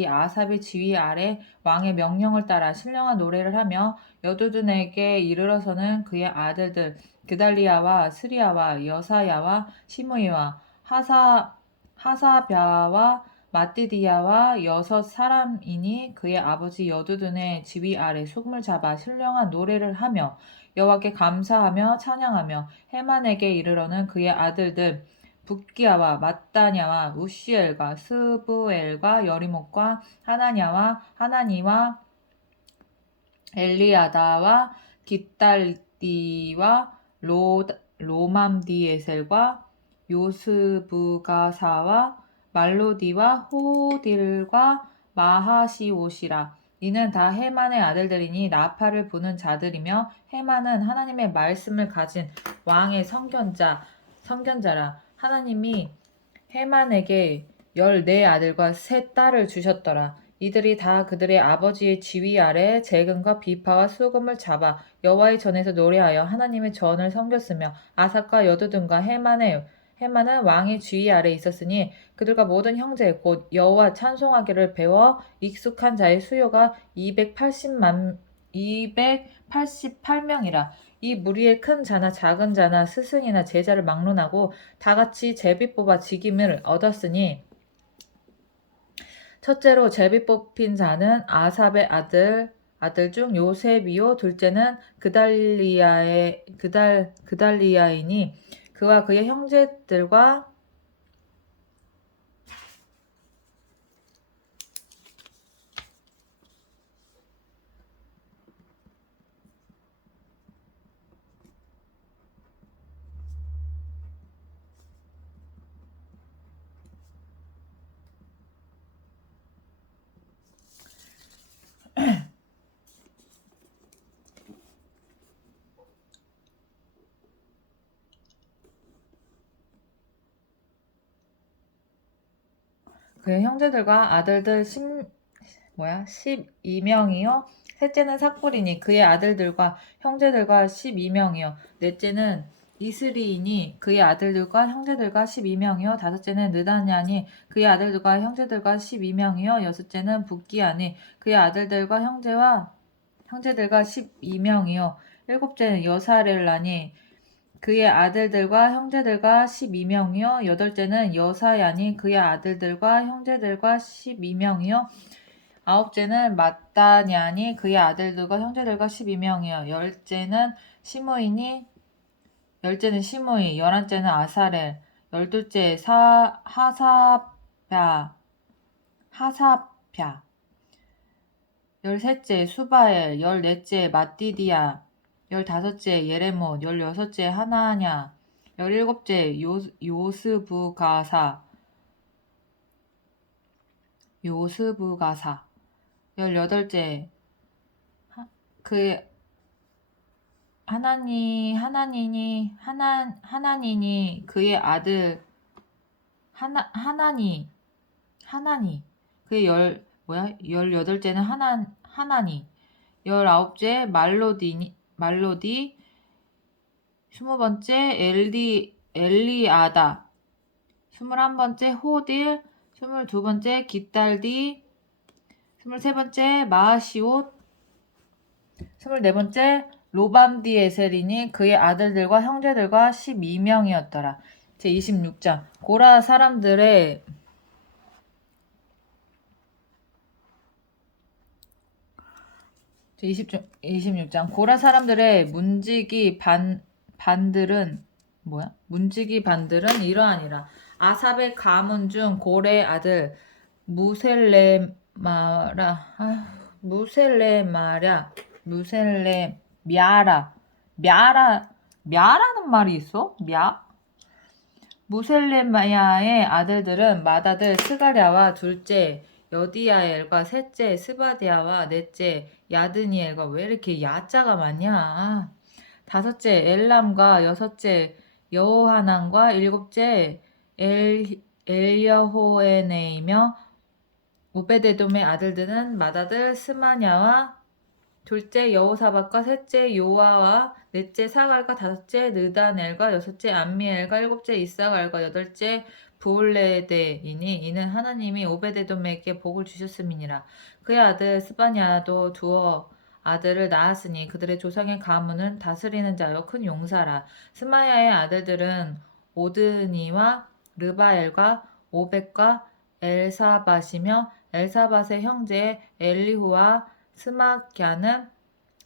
아삽의 지휘 아래 왕의 명령을 따라 신령한 노래를 하며 여두둔에게 이르러서는 그의 아들들 그달리야와 스리야와 여사야와 시므이와 하사랴와 마띠디야와 6사람이니 그의 아버지 여두둔의 지휘 아래 수금을 잡아 신령한 노래를 하며 여호와께 감사하며 찬양하며 헤만에게 이르러는 그의 아들들 붓기야와 mat다냐와 우시엘과 스브엘과 여리못과 하나니와 엘리야다와 깃달디와 로맘디에셀과 요스부가사와 말로디와 호딜과 마하시옷이라. 이는 다 헤만의 아들들이니 나팔을 부는 자들이며 헤만은 하나님의 말씀을 가진 왕의 선견자라. 하나님이 헤만에게 14아들과 3딸을 주셨더라. 이들이 다 그들의 아버지의 지휘 아래 재금과 비파와 수금을 잡아 여호와의 전에서 노래하여 하나님의 전을 섬겼으며 아삭과 여두둔과 헤만은 왕의 지휘 아래 있었으니 그들과 모든 형제 곧 여호와 찬송하기를 배워 익숙한 자의 수요가 288명이라. 이 무리의 큰 자나 작은 자나 스승이나 제자를 막론하고 다같이 제비 뽑아 직임을 얻었으니 첫째로 제비 뽑힌 자는 아삽의 아들 중 요셉이요. 둘째는 그달리야이니 그와 그의 형제들과 그의 형제들과 아들들 12명이요. 셋째는 삭불이니 그의 아들들과 형제들과 12명이요. 넷째는 이스리이니 그의 아들들과 형제들과 12명이요. 다섯째는 느다냐니 그의 아들들과 형제들과 12명이요. 여섯째는 붓기야니 그의 아들들과 형제와 형제들과 12명이요 일곱째는 여사렐라니 그의 아들들과 형제들과 12명이요 여덟째는 여사야니 그의 아들들과 형제들과 12명이요 아홉째는 마따냐니 그의 아들들과 형제들과 12명이요 열째는 시므이 열한째는 아사렐 열둘째 하사랴 열셋째 수바엘 열넷째 마띠디아 열다섯째 예레못 열여섯째 하나냐 열일곱째 요스부가사 열여덟째 그 하나니니 그의 아들 하나니 그의 열여덟째는 하나니 열아홉째 말로디 스무번째 엘리아다 스물한번째 호딜 스물두번째 깃달디 스물세번째 마시옷 스물네번째 로밤디에셀이니 그의 아들들과 형제들과 12명이었더라. 제26장 고라 사람들의 제26장 고라 사람들의 문지기 반들은 이러하니라. 아삽의 가문 중 고레 아들 мя라는 말이 있어? 무셀레마야의 아들들은 맏아들 스가랴와 둘째 여디야엘과 셋째 스바디아와 넷째 야드니엘과 왜 이렇게 야자가 많냐? 다섯째 엘람과 여섯째 여호하난과 일곱째 엘여호에네이며 오베데돔의 아들들은 맏아들 스마냐와 둘째 여호사밧과 셋째 요아와 넷째 사갈과 다섯째 느다넬과 여섯째 암미엘과 일곱째 이사갈과 여덟째 부올레데이니 이는 하나님이 오베데돔에게 복을 주셨음이니라. 그의 아들 스바냐도 두어 아들을 낳았으니 그들의 조상의 가문은 다스리는 자요 큰 용사라. 스마야의 아들들은 오드니와 르바엘과 오벳과 엘사밧이며 엘사밧의 형제 엘리후와 스마갸는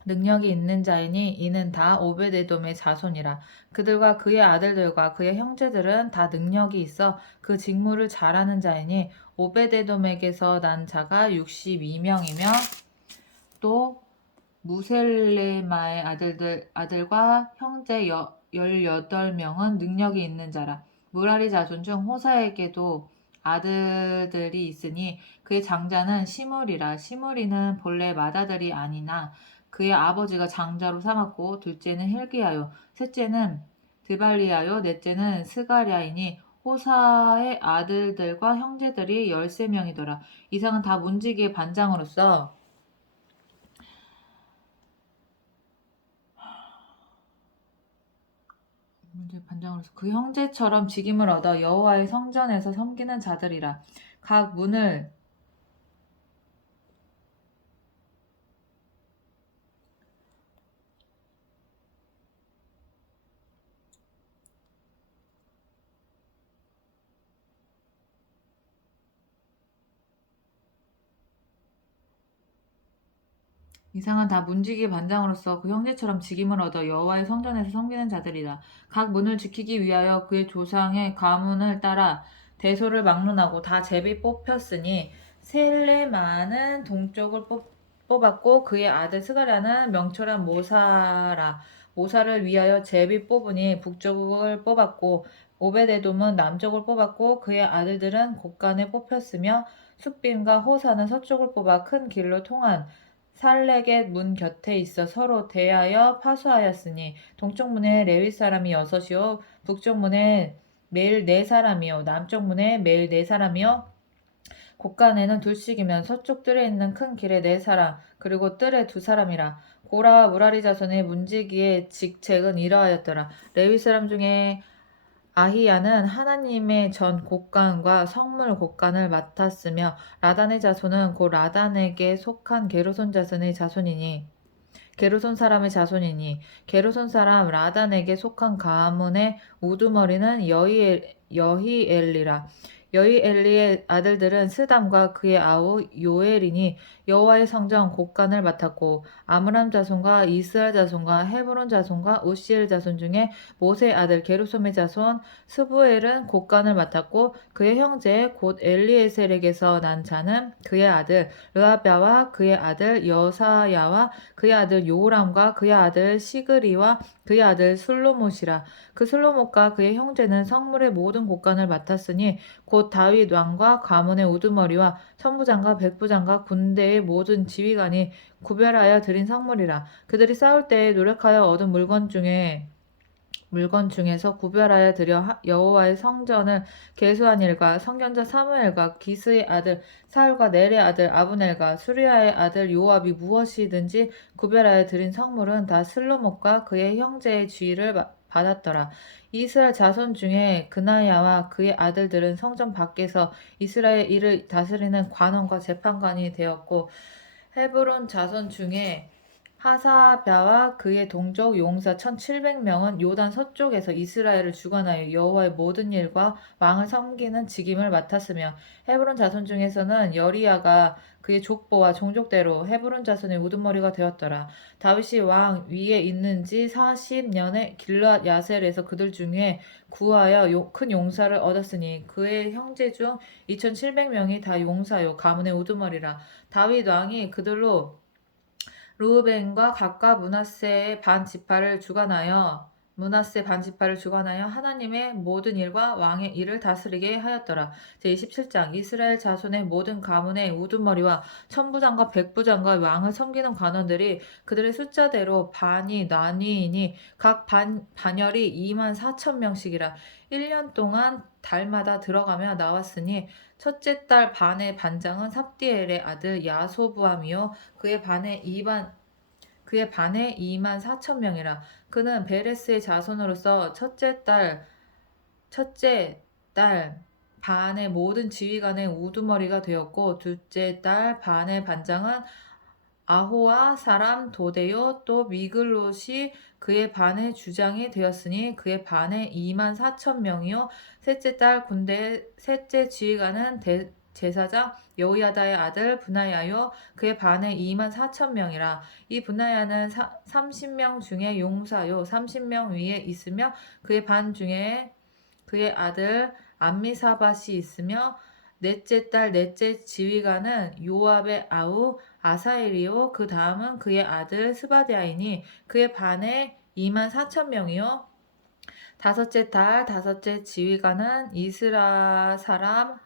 능력이 있는 자이니 이는 다 오베데돔의 자손이라. 그들과 그의 아들들과 그의 형제들은 다 능력이 있어 그 직무를 잘하는 자이니 오베데돔에게서 난 자가 62명이며 또 무셀레마의 아들과 형제 18명은 능력이 있는 자라. 무라리 자손 중 호사에게도 아들들이 있으니 그의 장자는 시므리라. 시므리는 본래 맏아들이 아니나 그의 아버지가 장자로 삼았고 둘째는 헬기야요 셋째는 드발리야요 넷째는 스가랴이니 호사의 아들들과 형제들이 13명이더라. 이상은 다 문지기의 반장으로서 그 형제처럼 직임을 얻어 여호와의 성전에서 섬기는 자들이라. 각 문을 이상은 다 문지기의 반장으로서 그 형제처럼 직임을 얻어 여호와의 성전에서 섬기는 자들이라. 각 문을 지키기 위하여 그의 조상의 가문을 따라 대소를 막론하고 다 제비 뽑혔으니 셀레마는 동쪽을 뽑았고 그의 아들 스가랴는 명철한 모사를 위하여 제비 뽑으니 북쪽을 뽑았고 오베데돔은 남쪽을 뽑았고 그의 아들들은 곳간에 뽑혔으며 숫빔과 호사는 서쪽을 뽑아 큰 길로 통한 살레겟 문 곁에 있어 서로 대하여 파수하였으니 동쪽 문에 레위 사람이 6이요 북쪽 문에 매일 4사람이요 남쪽 문에 매일 4사람이요 곳간에는 둘씩이면 서쪽 뜰에 있는 큰 길에 4사람 그리고 뜰에 2사람이라. 고라와 무라리 자손의 문지기의 직책은 이러하였더라. 레위 사람 중에 아히야는 하나님의 전 곳간과 성물 곳간을 맡았으며 라단의 자손은 곧 라단에게 속한 게르손 자손의 자손이니 게르손 사람의 자손이니 게르손 사람 라단에게 속한 가문의 우두머리는 여히엘리라. 여히엘리의 아들들은 스담과 그의 아우 요엘이니 여호와의 성전 곳간을 맡았고 아므람 자손과 이스라엘 자손과 헤브론 자손과 우시엘 자손 중에 모세의 아들 게르솜의 자손 스부엘은 곳간을 맡았고 그의 형제 곧 엘리에셀에게서 난 자는 그의 아들 르아랴와 그의 아들 여사야와 그의 아들 요람과 그의 아들 시그리와 그의 아들 슬로못이라. 그 슬로못과 그의 형제는 성물의 모든 곳간을 맡았으니 곧 다윗 왕과 가문의 우두머리와 천부장과 백부장과 군대의 모든 지휘관이 구별하여 드린 성물이라. 그들이 싸울 때에 노력하여 얻은 물건 중에서 구별하여 드려 여호와의 성전을 계수한 일과 선견자 사무엘과 기스의 아들 사울과 넬의 아들 아브넬과 수리아의 아들 요압이 무엇이든지 구별하여 드린 성물은 다 슬로못과 그의 형제의 지위를 받았더라. 이스라엘 자손 중에 그나야와 그의 아들들은 성전 밖에서 이스라엘 일을 다스리는 관원과 재판관이 되었고 헤브론 자손 중에 하사랴와 그의 동족 용사 1700명은 요단 서쪽에서 이스라엘을 주관하여 여호와의 모든 일과 왕을 섬기는 직임을 맡았으며 헤브론 자손 중에서는 여리야가 그의 족보와 종족대로 헤브론 자손의 우두머리가 되었더라. 다윗이 왕 위에 있는지 40년에 길르앗 야셀에서 그들 중에 구하여 큰 용사를 얻었으니 그의 형제 중 2700명이 다 용사요 가문의 우두머리라. 다윗 왕이 그들로 르우벤과 각각 므낫세 반 지파를 주관하여 하나님의 모든 일과 왕의 일을 다스리게 하였더라. 제27장 이스라엘 자손의 모든 가문의 우두머리와 천부장과 백부장과 왕을 섬기는 관원들이 그들의 숫자대로 반이 나뉘니 각 반열이 24,000명씩이라. 1년 동안 달마다 들어가며 나왔으니 첫째 달 반의 반장은 삽디엘의 아들 야소부암이요 그의 반에 24,000명이라. 그는 베레스의 자손으로서 첫째 달 반의 모든 지휘관의 우두머리가 되었고 둘째 달 반의 반장은 아호와 사람 도데요 또 미글롯이 그의 반의 주장이 되었으니 그의 반에 24,000명이요 셋째 달 군대의 셋째 지휘관은 제사장 여호야다의 아들 분하야요 그의 반에 24,000명이라. 이 분하야는 30명 중에 용사요 30명 위에 있으며 그의 반 중에 그의 아들 암미사밧이 있으며 넷째 달 넷째 지휘관은 요압의 아우 아사엘이요 그 다음은 그의 아들 스바디아이니 그의 반에 24,000명이요 다섯째 달 다섯째 지휘관은 이스라 사람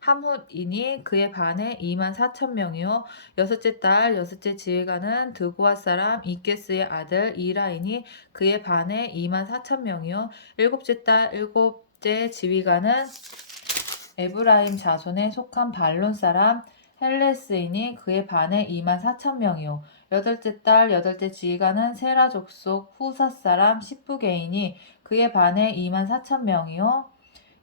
함훗이니 그의 반에 24,000명이요 여섯째 달 여섯째 지휘관은 드고아 사람 이게스의 아들 이라이니 그의 반에 24,000명이요 일곱째 달 일곱째 지휘관은 에브라임 자손에 속한 발론 사람 헬레스이니 그의 반에 24,000명이요 여덟째 달 여덟째 지휘관은 세라 족속 후사 사람 시프게이니 그의 반에 24,000명이요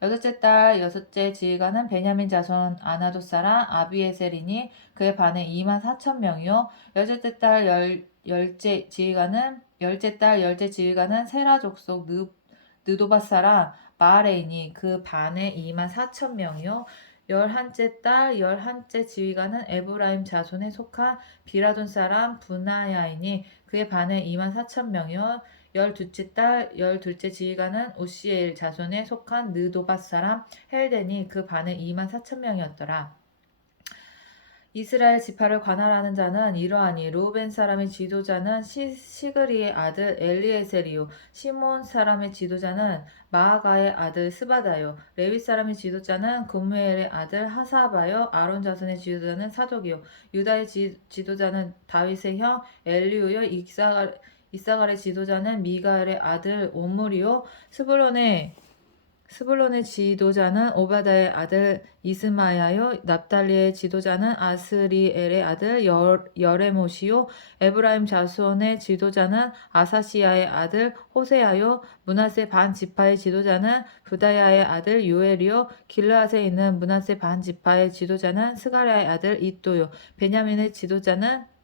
여섯째 달 여섯째 지휘관은 베냐민 자손 아나도 사람 아비에셀이니 그의 반에 24,000명이요 여섯째 달 열째 달 열째 지휘관은 세라 족속 느도바 사람 마아레이니 그 반에 24,000명이요 열한째 달 열한째 지휘관은 에브라임 자손에 속한 비라돈 사람 분하야이니 그의 반에 24,000명이요 열둘째 달 열둘째 지휘관은 우시엘 자손에 속한 느도밧 사람 헬덴이 그 반에 24,000명이었더라. 이스라엘 지파를 관할하는 자는 이러하니 르우벤 사람의 지도자는 시그리의 아들 엘리에셀이요 시몬 사람의 지도자는 마아가의 아들 스바다요 레위 사람의 지도자는 금무엘의 아들 하사바요 아론 자손의 지도자는 사독이요 유다의 지도자는 다윗의 형 엘리우요 이사갈의 지도자는 미가엘의 아들 오므리요 스불론의 지도자는 오바다의 아들 이스마야요 납달리의 지도자는 아스리엘의 아들 여레못이요 에브라임 자손의 지도자는 아사시야의 아들 호세야요 므낫세 반 지파의 지도자는 부다야의 아들 요엘이요 길르앗에 있는 므낫세 반 지파의 지도자는 스가랴의 아들 이또요 베냐민의 지도자는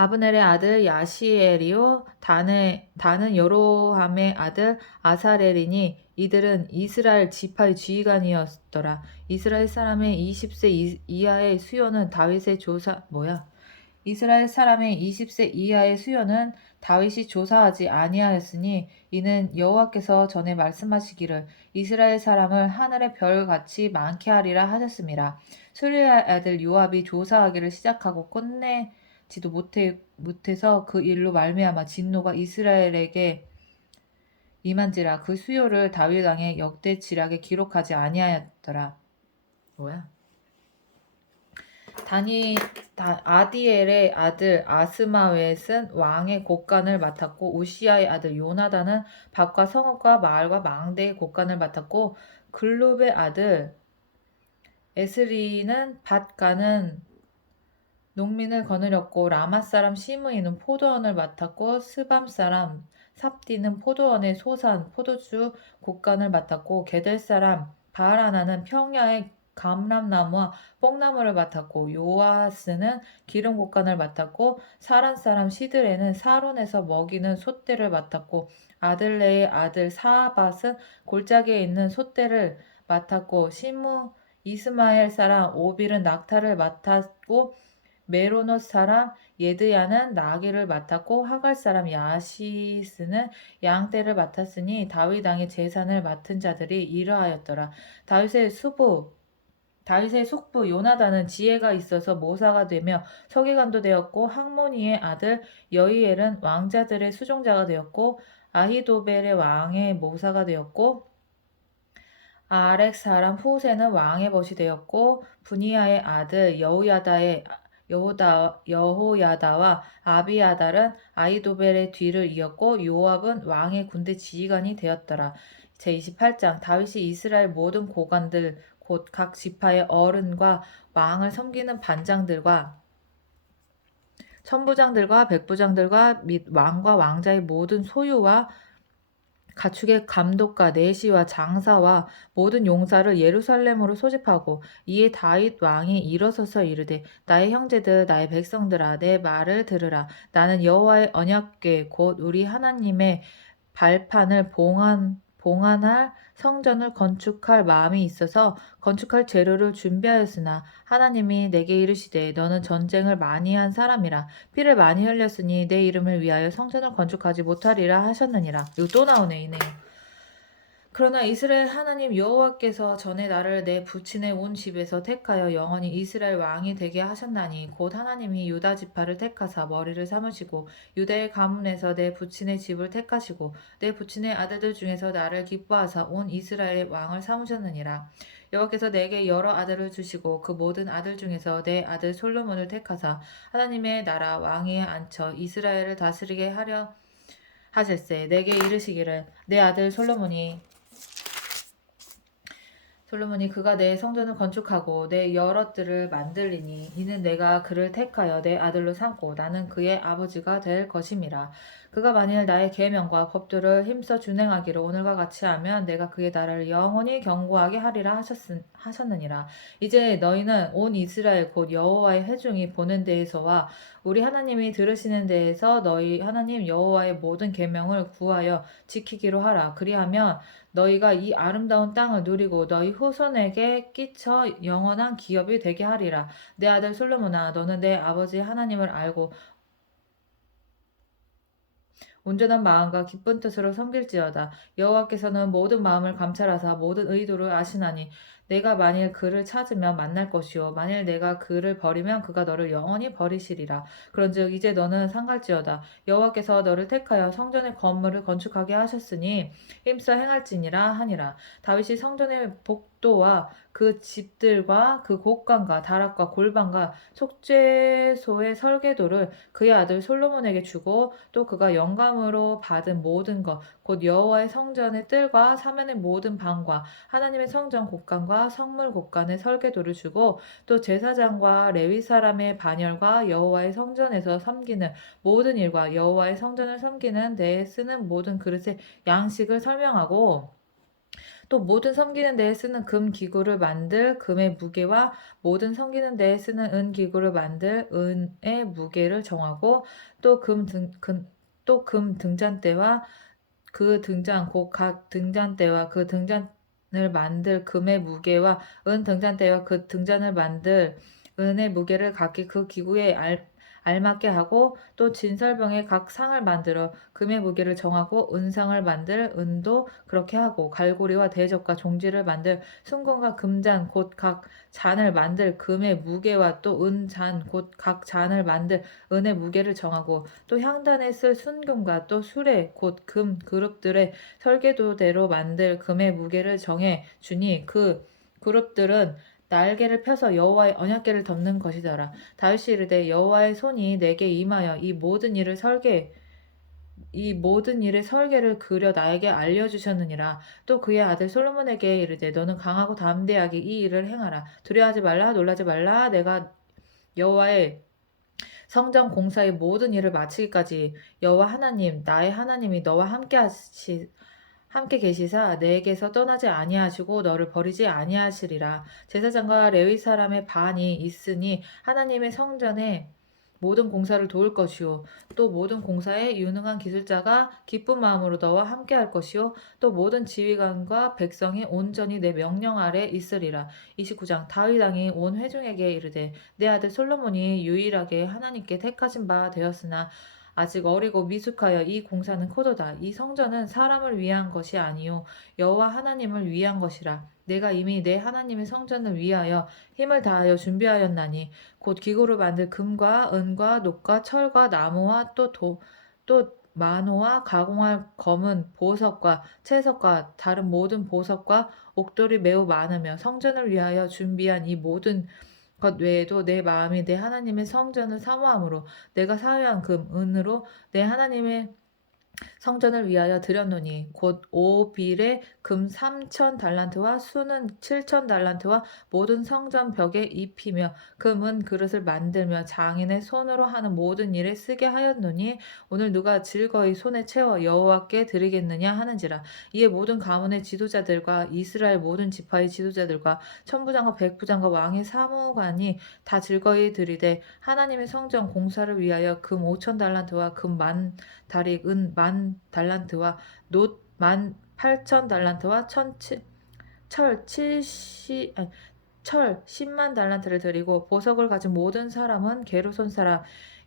아브넬의 아들 야시엘이요 단은 여로함의 아들 아사렐이니 이들은 이스라엘 지파의 지휘관이었더라. 이스라엘 사람의 20세 이하의 수요는 다윗의 조사 이스라엘 사람의 20세 이하의 수요는 다윗이 조사하지 아니하였으니 이는 여호와께서 전에 말씀하시기를 이스라엘 사람을 하늘의 별같이 많게 하리라 하셨습니다. 수리의 아들 요압이 조사하기를 시작하고 끝내지도 못해서 그 일로 말미암아 진노가 이스라엘에게 임한지라 그 수요를 다윗 왕의 역대 지략에 기록하지 아니하였더라. 아디엘의 아들 아스마웻은 왕의 곡간을 맡았고 우시아의 아들 요나단은 밭과 성읍과 마을과 망대의 곡간을 맡았고 글룹의 아들 에스리는 밭 가는 농민을 거느렸고 라마 사람 시므이는 포도원을 맡았고 스밤 사람 삽디는 포도원의 소산 포도주 곡간을 맡았고 게델 사람 바알하나는 평야의 감람나무와 뽕나무를 맡았고 요아스는 기름 곡간을 맡았고 사란 사람 시드레는 사론에서 먹이는 솥대를 맡았고 아들레의 아들 사아밧은 골짜기에 있는 솥대를 맡았고 이스마엘 사람 오빌은 낙타를 맡았고 메로노 사람 예드야는 나귀를 맡았고 하갈 사람 야시스는 양떼를 맡았으니 다윗 왕의 제산을 맡은 자들이 이러하였더라. 다윗의 숙부 요나단은 지혜가 있어서 모사가 되며 서기관도 되었고 학모니의 아들 여이엘은 왕자들의 수종자가 되었고 아히도벨의 왕의 모사가 되었고 아렉 사람 후세는 왕의 벗이 되었고 분이야의 아들 여호야다와 아비아달은 아히도벨의 뒤를 이었고 요압은 왕의 군대 지휘관이 되었더라. 제28장 다윗이 이스라엘 모든 고관들 곧 각 지파의 어른과 왕을 섬기는 반장들과 천부장들과 백부장들과 및 왕과 왕자의 모든 소유와 가축의 감독과 내시와 장사와 모든 용사를 예루살렘으로 소집하고 이에 다윗 왕이 일어서서 이르되 나의 형제들 나의 백성들아 내 말을 들으라. 나는 여호와의 언약궤 곧 우리 하나님의 발판을 봉안할 성전을 건축할 마음이 있어서 건축할 재료를 준비하였으나 하나님이 내게 이르시되 너는 전쟁을 많이 한 사람이라 피를 많이 흘렸으니 내 이름을 위하여 성전을 건축하지 못하리라 하셨느니라. 이거 또 나오네 이네. 그러나 이스라엘 하나님 여호와께서 전에 나를 내 부친의 온 집에서 택하여 영원히 이스라엘 왕이 되게 하셨나니 곧 하나님이 유다 지파를 택하사 머리를 삼으시고 유다의 가문에서 내 부친의 집을 택하시고 내 부친의 아들들 중에서 나를 기뻐하사 온 이스라엘의 왕을 삼으셨느니라. 여호와께서 내게 여러 아들을 주시고 그 모든 아들 중에서 내 아들 솔로몬을 택하사 하나님의 나라 왕위에 앉혀 이스라엘을 다스리게 하려 하실세. 내게 이르시기를 내 아들 솔로몬이 그가 내 성전을 건축하고 내 여럿들을 만들리니 이는 내가 그를 택하여 내 아들로 삼고 나는 그의 아버지가 될 것임이라. 그가 만일 나의 계명과 법도를 힘써 준행하기를 오늘과 같이 하면 내가 그의 나라를 영원히 견고하게 하리라 하셨느니라. 이제 너희는 온 이스라엘 곧 여호와의 회중이 보는 데에서와 우리 하나님이 들으시는 데에서 너희 하나님 여호와의 모든 계명을 구하여 지키기로 하라. 그리하면 너희가 이 아름다운 땅을 누리고 너희 후손에게 끼쳐 영원한 기업이 되게 하리라. 내 아들 솔로몬아 너는 내 아버지 하나님을 알고 온전한 마음과 기쁜 뜻으로 섬길지어다. 여호와께서는 모든 마음을 감찰하사 모든 의도를 아시나니 내가 만일 그를 찾으면 만날 것이요 만일 내가 그를 버리면 그가 너를 영원히 버리시리라. 그런즉 이제 너는 상갈지어다. 여호와께서 너를 택하여 성전의 건물을 건축하게 하셨으니 힘써 행할지니라 하니라. 다윗이 성전의 복도와 그 집들과 그 곡간과 다락과 골방과 속죄소의 설계도를 그의 아들 솔로몬에게 주고 또 그가 영감으로 받은 모든 것 곧 여호와의 성전의 뜰과 사면의 모든 방과 하나님의 성전 곡간과 성물 곡간의 설계도를 주고 또 제사장과 레위 사람의 반열과 여호와의 성전에서 섬기는 모든 일과 여호와의 성전을 섬기는 데에 쓰는 모든 그릇의 양식을 설명하고 또 모든 섬기는 데에 쓰는 금 기구를 만들 금의 무게와 모든 섬기는 데에 쓰는 은 기구를 만들 은의 무게를 정하고 또 금 등잔대와 그 등잔 곧 각 등잔대와 그 등잔을 만들 금의 무게와 은 등잔대와 그 등잔을 만들 은의 무게를 각기 그 기구에 알맞게 하고 또 진설병에 각 상을 만들어 금의 무게를 정하고 은상을 만들 은도 그렇게 하고 갈고리와 대접과 종지를 만들 순금과 금잔 곧 각 잔을 만들 금의 무게와 또 은잔 곧 각 잔을 만들 은의 무게를 정하고 또 향단에 쓸 순금과 또 수레 곧 금 그룹들의 설계도대로 만들 금의 무게를 정해 주니 그 그룹들은 날개를 펴서 여호와의 언약궤를 덮는 것이더라. 다윗이 이르되 여호와의 손이 내게 임하여 이 모든 일의 설계를 그려 나에게 알려주셨느니라. 또 그의 아들 솔로몬에게 이르되 너는 강하고 담대하게 이 일을 행하라. 두려워하지 말라 놀라지 말라. 내가 여호와의 성전 공사의 모든 일을 마치기까지 여호와 하나님 나의 하나님이 너와 함께 계시사 내게서 떠나지 아니하시고 너를 버리지 아니하시리라. 제사장과 레위 사람의 반이 있으니 하나님의 성전에 모든 공사를 도울 것이요 또 모든 공사에 유능한 기술자가 기쁜 마음으로 너와 함께 할 것이요 또 모든 지휘관과 백성이 온전히 내 명령 아래 있으리라. 29장 다윗 왕이 온 회중에게 이르되 내 아들 솔로몬이 유일하게 하나님께 택하신 바 되었으나 아직 어리고 미숙하여 이 공사는 코도다. 이 성전은 사람을 위한 것이 아니요 여호와 하나님을 위한 것이라. 내가 이미 내 하나님의 성전을 위하여 힘을 다하여 준비하였나니 곧 기구로 만들 금과 은과 녹과 철과 나무와 또 만호와 가공할 검은 보석과 채석과 다른 모든 보석과 옥돌이 매우 많으며 성전을 위하여 준비한 이 모든 것 외에도 내 마음이 내 하나님의 성전을 사모함으로 내가 사유한 금, 은으로 내 하나님의 성전을 위하여 드렸노니 곧 오빌의 금 3천 달란트와 수는 7천 달란트와 모든 성전 벽에 입히며 금은 그릇을 만들며 장인의 손으로 하는 모든 일에 쓰게 하였노니 오늘 누가 즐거이 손에 채워 여호와께 드리겠느냐 하는지라. 이에 모든 가문의 지도자들과 이스라엘 모든 지파의 지도자들과 천부장과 백부장과 왕의 사무관이 다 즐거이 드리되 하나님의 성전 공사를 위하여 금 5천 달란트와 금 만 다릭 은 만 달란트와 놋 만 8천 달란트와 철 10만 달란트를 드리고 보석을 가진 모든 사람은 게르손 사람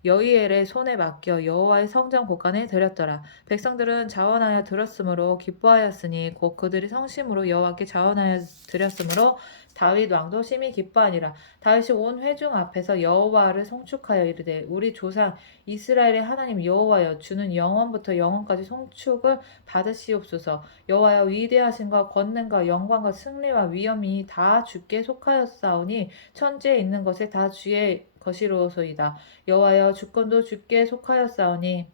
여이엘의 손에 맡겨 여호와의 성전 곳간에 드렸더라. 백성들은 자원하여 드렸으므로 기뻐하였으니 곧 그들이 성심으로 여호와께 자원하여 드렸으므로 다윗 왕도 심히 기뻐하니라. 다윗이 온 회중 앞에서 여호와를 송축하여 이르되 우리 조상 이스라엘의 하나님 여호와여 주는 영원부터 영원까지 송축을 받으시옵소서. 여호와여 위대하심과 권능과 영광과 승리와 위엄이 다 주께 속하였사오니 천지에 있는 것이 다 주의 것이로소이다. 여호와여 주권도 주께 속하였사오니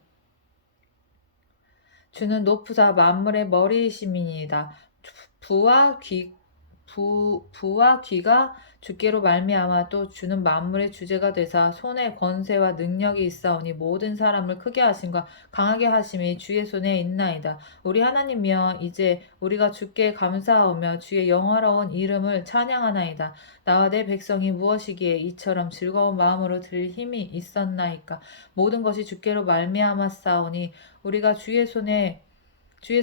주는 높으사 만물의 머리이심이니이다. 부와 귀가 주께로 말미암아 또 주는 만물의 주제가 되사 손에 권세와 능력이 있사오니 모든 사람을 크게 하심과 강하게 하심이 주의 손에 있나이다. 우리 하나님이여 이제 우리가 주께 감사하오며 주의 영화로운 이름을 찬양하나이다. 나와 내 백성이 무엇이기에 이처럼 즐거운 마음으로 들 힘이 있었나이까. 모든 것이 주께로 말미암았사오니 우리가 주의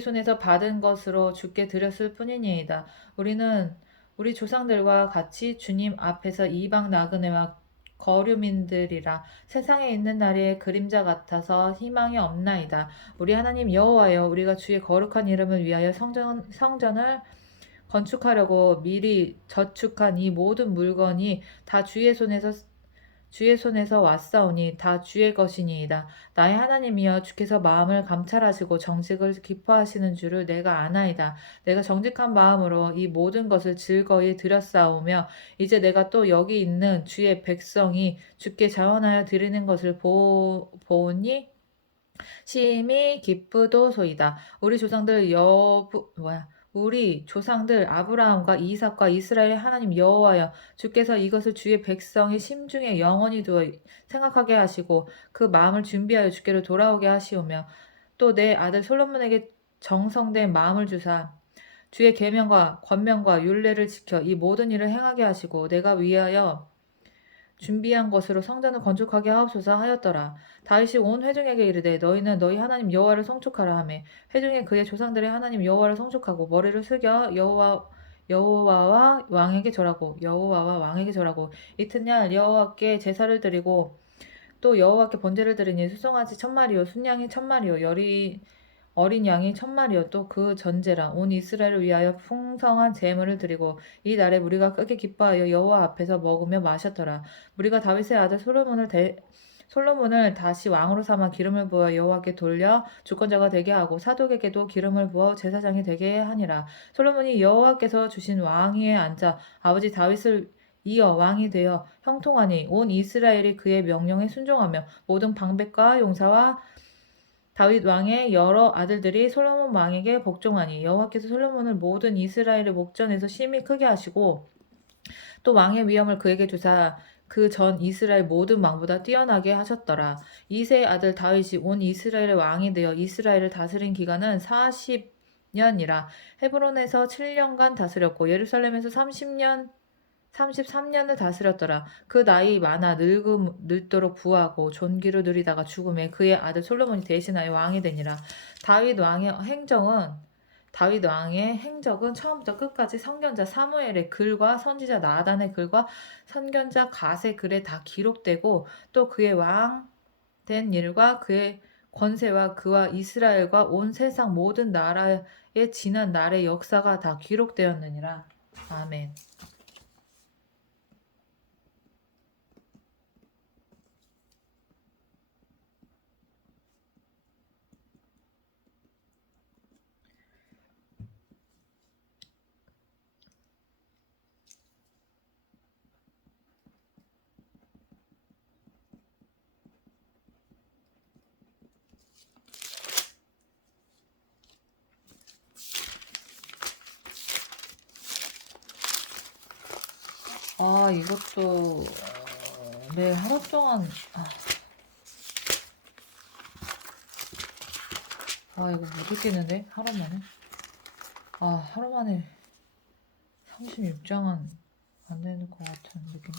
손에서 받은 것으로 주께 드렸을 뿐이니이다. 우리는 우리 조상들과 같이 주님 앞에서 이방 나그네와 거류민들이라 세상에 있는 날의 그림자 같아서 희망이 없나이다. 우리 하나님 여호와여 우리가 주의 거룩한 이름을 위하여 성전을 건축하려고 미리 저축한 이 모든 물건이 다 주의 손에서 왔사오니 다 주의 것이니이다. 나의 하나님이여 주께서 마음을 감찰하시고 정직을 기뻐하시는 줄을 내가 아나이다. 내가 정직한 마음으로 이 모든 것을 즐거이 드렸사오며 이제 내가 또 여기 있는 주의 백성이 주께 자원하여 드리는 것을 보니 심히 기쁘도소이다. 우리 조상들 아브라함과 이삭과 이스라엘의 하나님 여호와여 주께서 이것을 주의 백성의 심중에 영원히 두어 생각하게 하시고 그 마음을 준비하여 주께로 돌아오게 하시오며 또 내 아들 솔로몬에게 정성된 마음을 주사 주의 계명과 권명과 율례를 지켜 이 모든 일을 행하게 하시고 내가 위하여 준비한 것으로 성전을 건축하게 하옵소서 하였더라. 다윗이 온 회중에게 이르되 너희는 너희 하나님 여호와를 성축하라 하매 회중에 그의 조상들의 하나님 여호와를 성축하고 머리를 숙여 여호와와 왕에게 절하고 이튿날 여호와께 제사를 드리고 또 여호와께 번제를 드리니 수송아지 1000마리요 순양이 1000마리요 어린 양이 1000마리요 또 그 전제라 온 이스라엘을 위하여 풍성한 제물을 드리고 이 날에 무리가 크게 기뻐하여 여호와 앞에서 먹으며 마셨더라. 무리가 다윗의 아들 솔로몬을 다시 왕으로 삼아 기름을 부어 여호와께 돌려 주권자가 되게 하고 사독에게도 기름을 부어 제사장이 되게 하니라. 솔로몬이 여호와께서 주신 왕위에 앉아 아버지 다윗을 이어 왕이 되어 형통하니 온 이스라엘이 그의 명령에 순종하며 모든 방백과 용사와 다윗 왕의 여러 아들들이 솔로몬 왕에게 복종하니 여호와께서 솔로몬을 모든 이스라엘의 목전에서 심히 크게 하시고 또 왕의 위엄을 그에게 주사 그 전 이스라엘 모든 왕보다 뛰어나게 하셨더라. 이새의 아들 다윗이 온 이스라엘의 왕이 되어 이스라엘을 다스린 기간은 40년이라. 헤브론에서 7년간 다스렸고 예루살렘에서 33년을 다스렸더라. 그 나이 많아 늙도록 부하고 존귀를 누리다가 죽음에 그의 아들 솔로몬이 대신하여 왕이 되니라. 다윗 왕의 행적은 처음부터 끝까지 선견자 사무엘의 글과 선지자 나단의 글과 선견자 갓의 글에 다 기록되고 또 그의 왕 된 일과 그의 권세와 그와 이스라엘과 온 세상 모든 나라의 지난 날의 역사가 다 기록되었느니라. 아멘. 이것도 네, 하루 동안 이거 못 읽겠는데 하루 만에 하루 만에 36장은 안 되는 것 같은 느낌.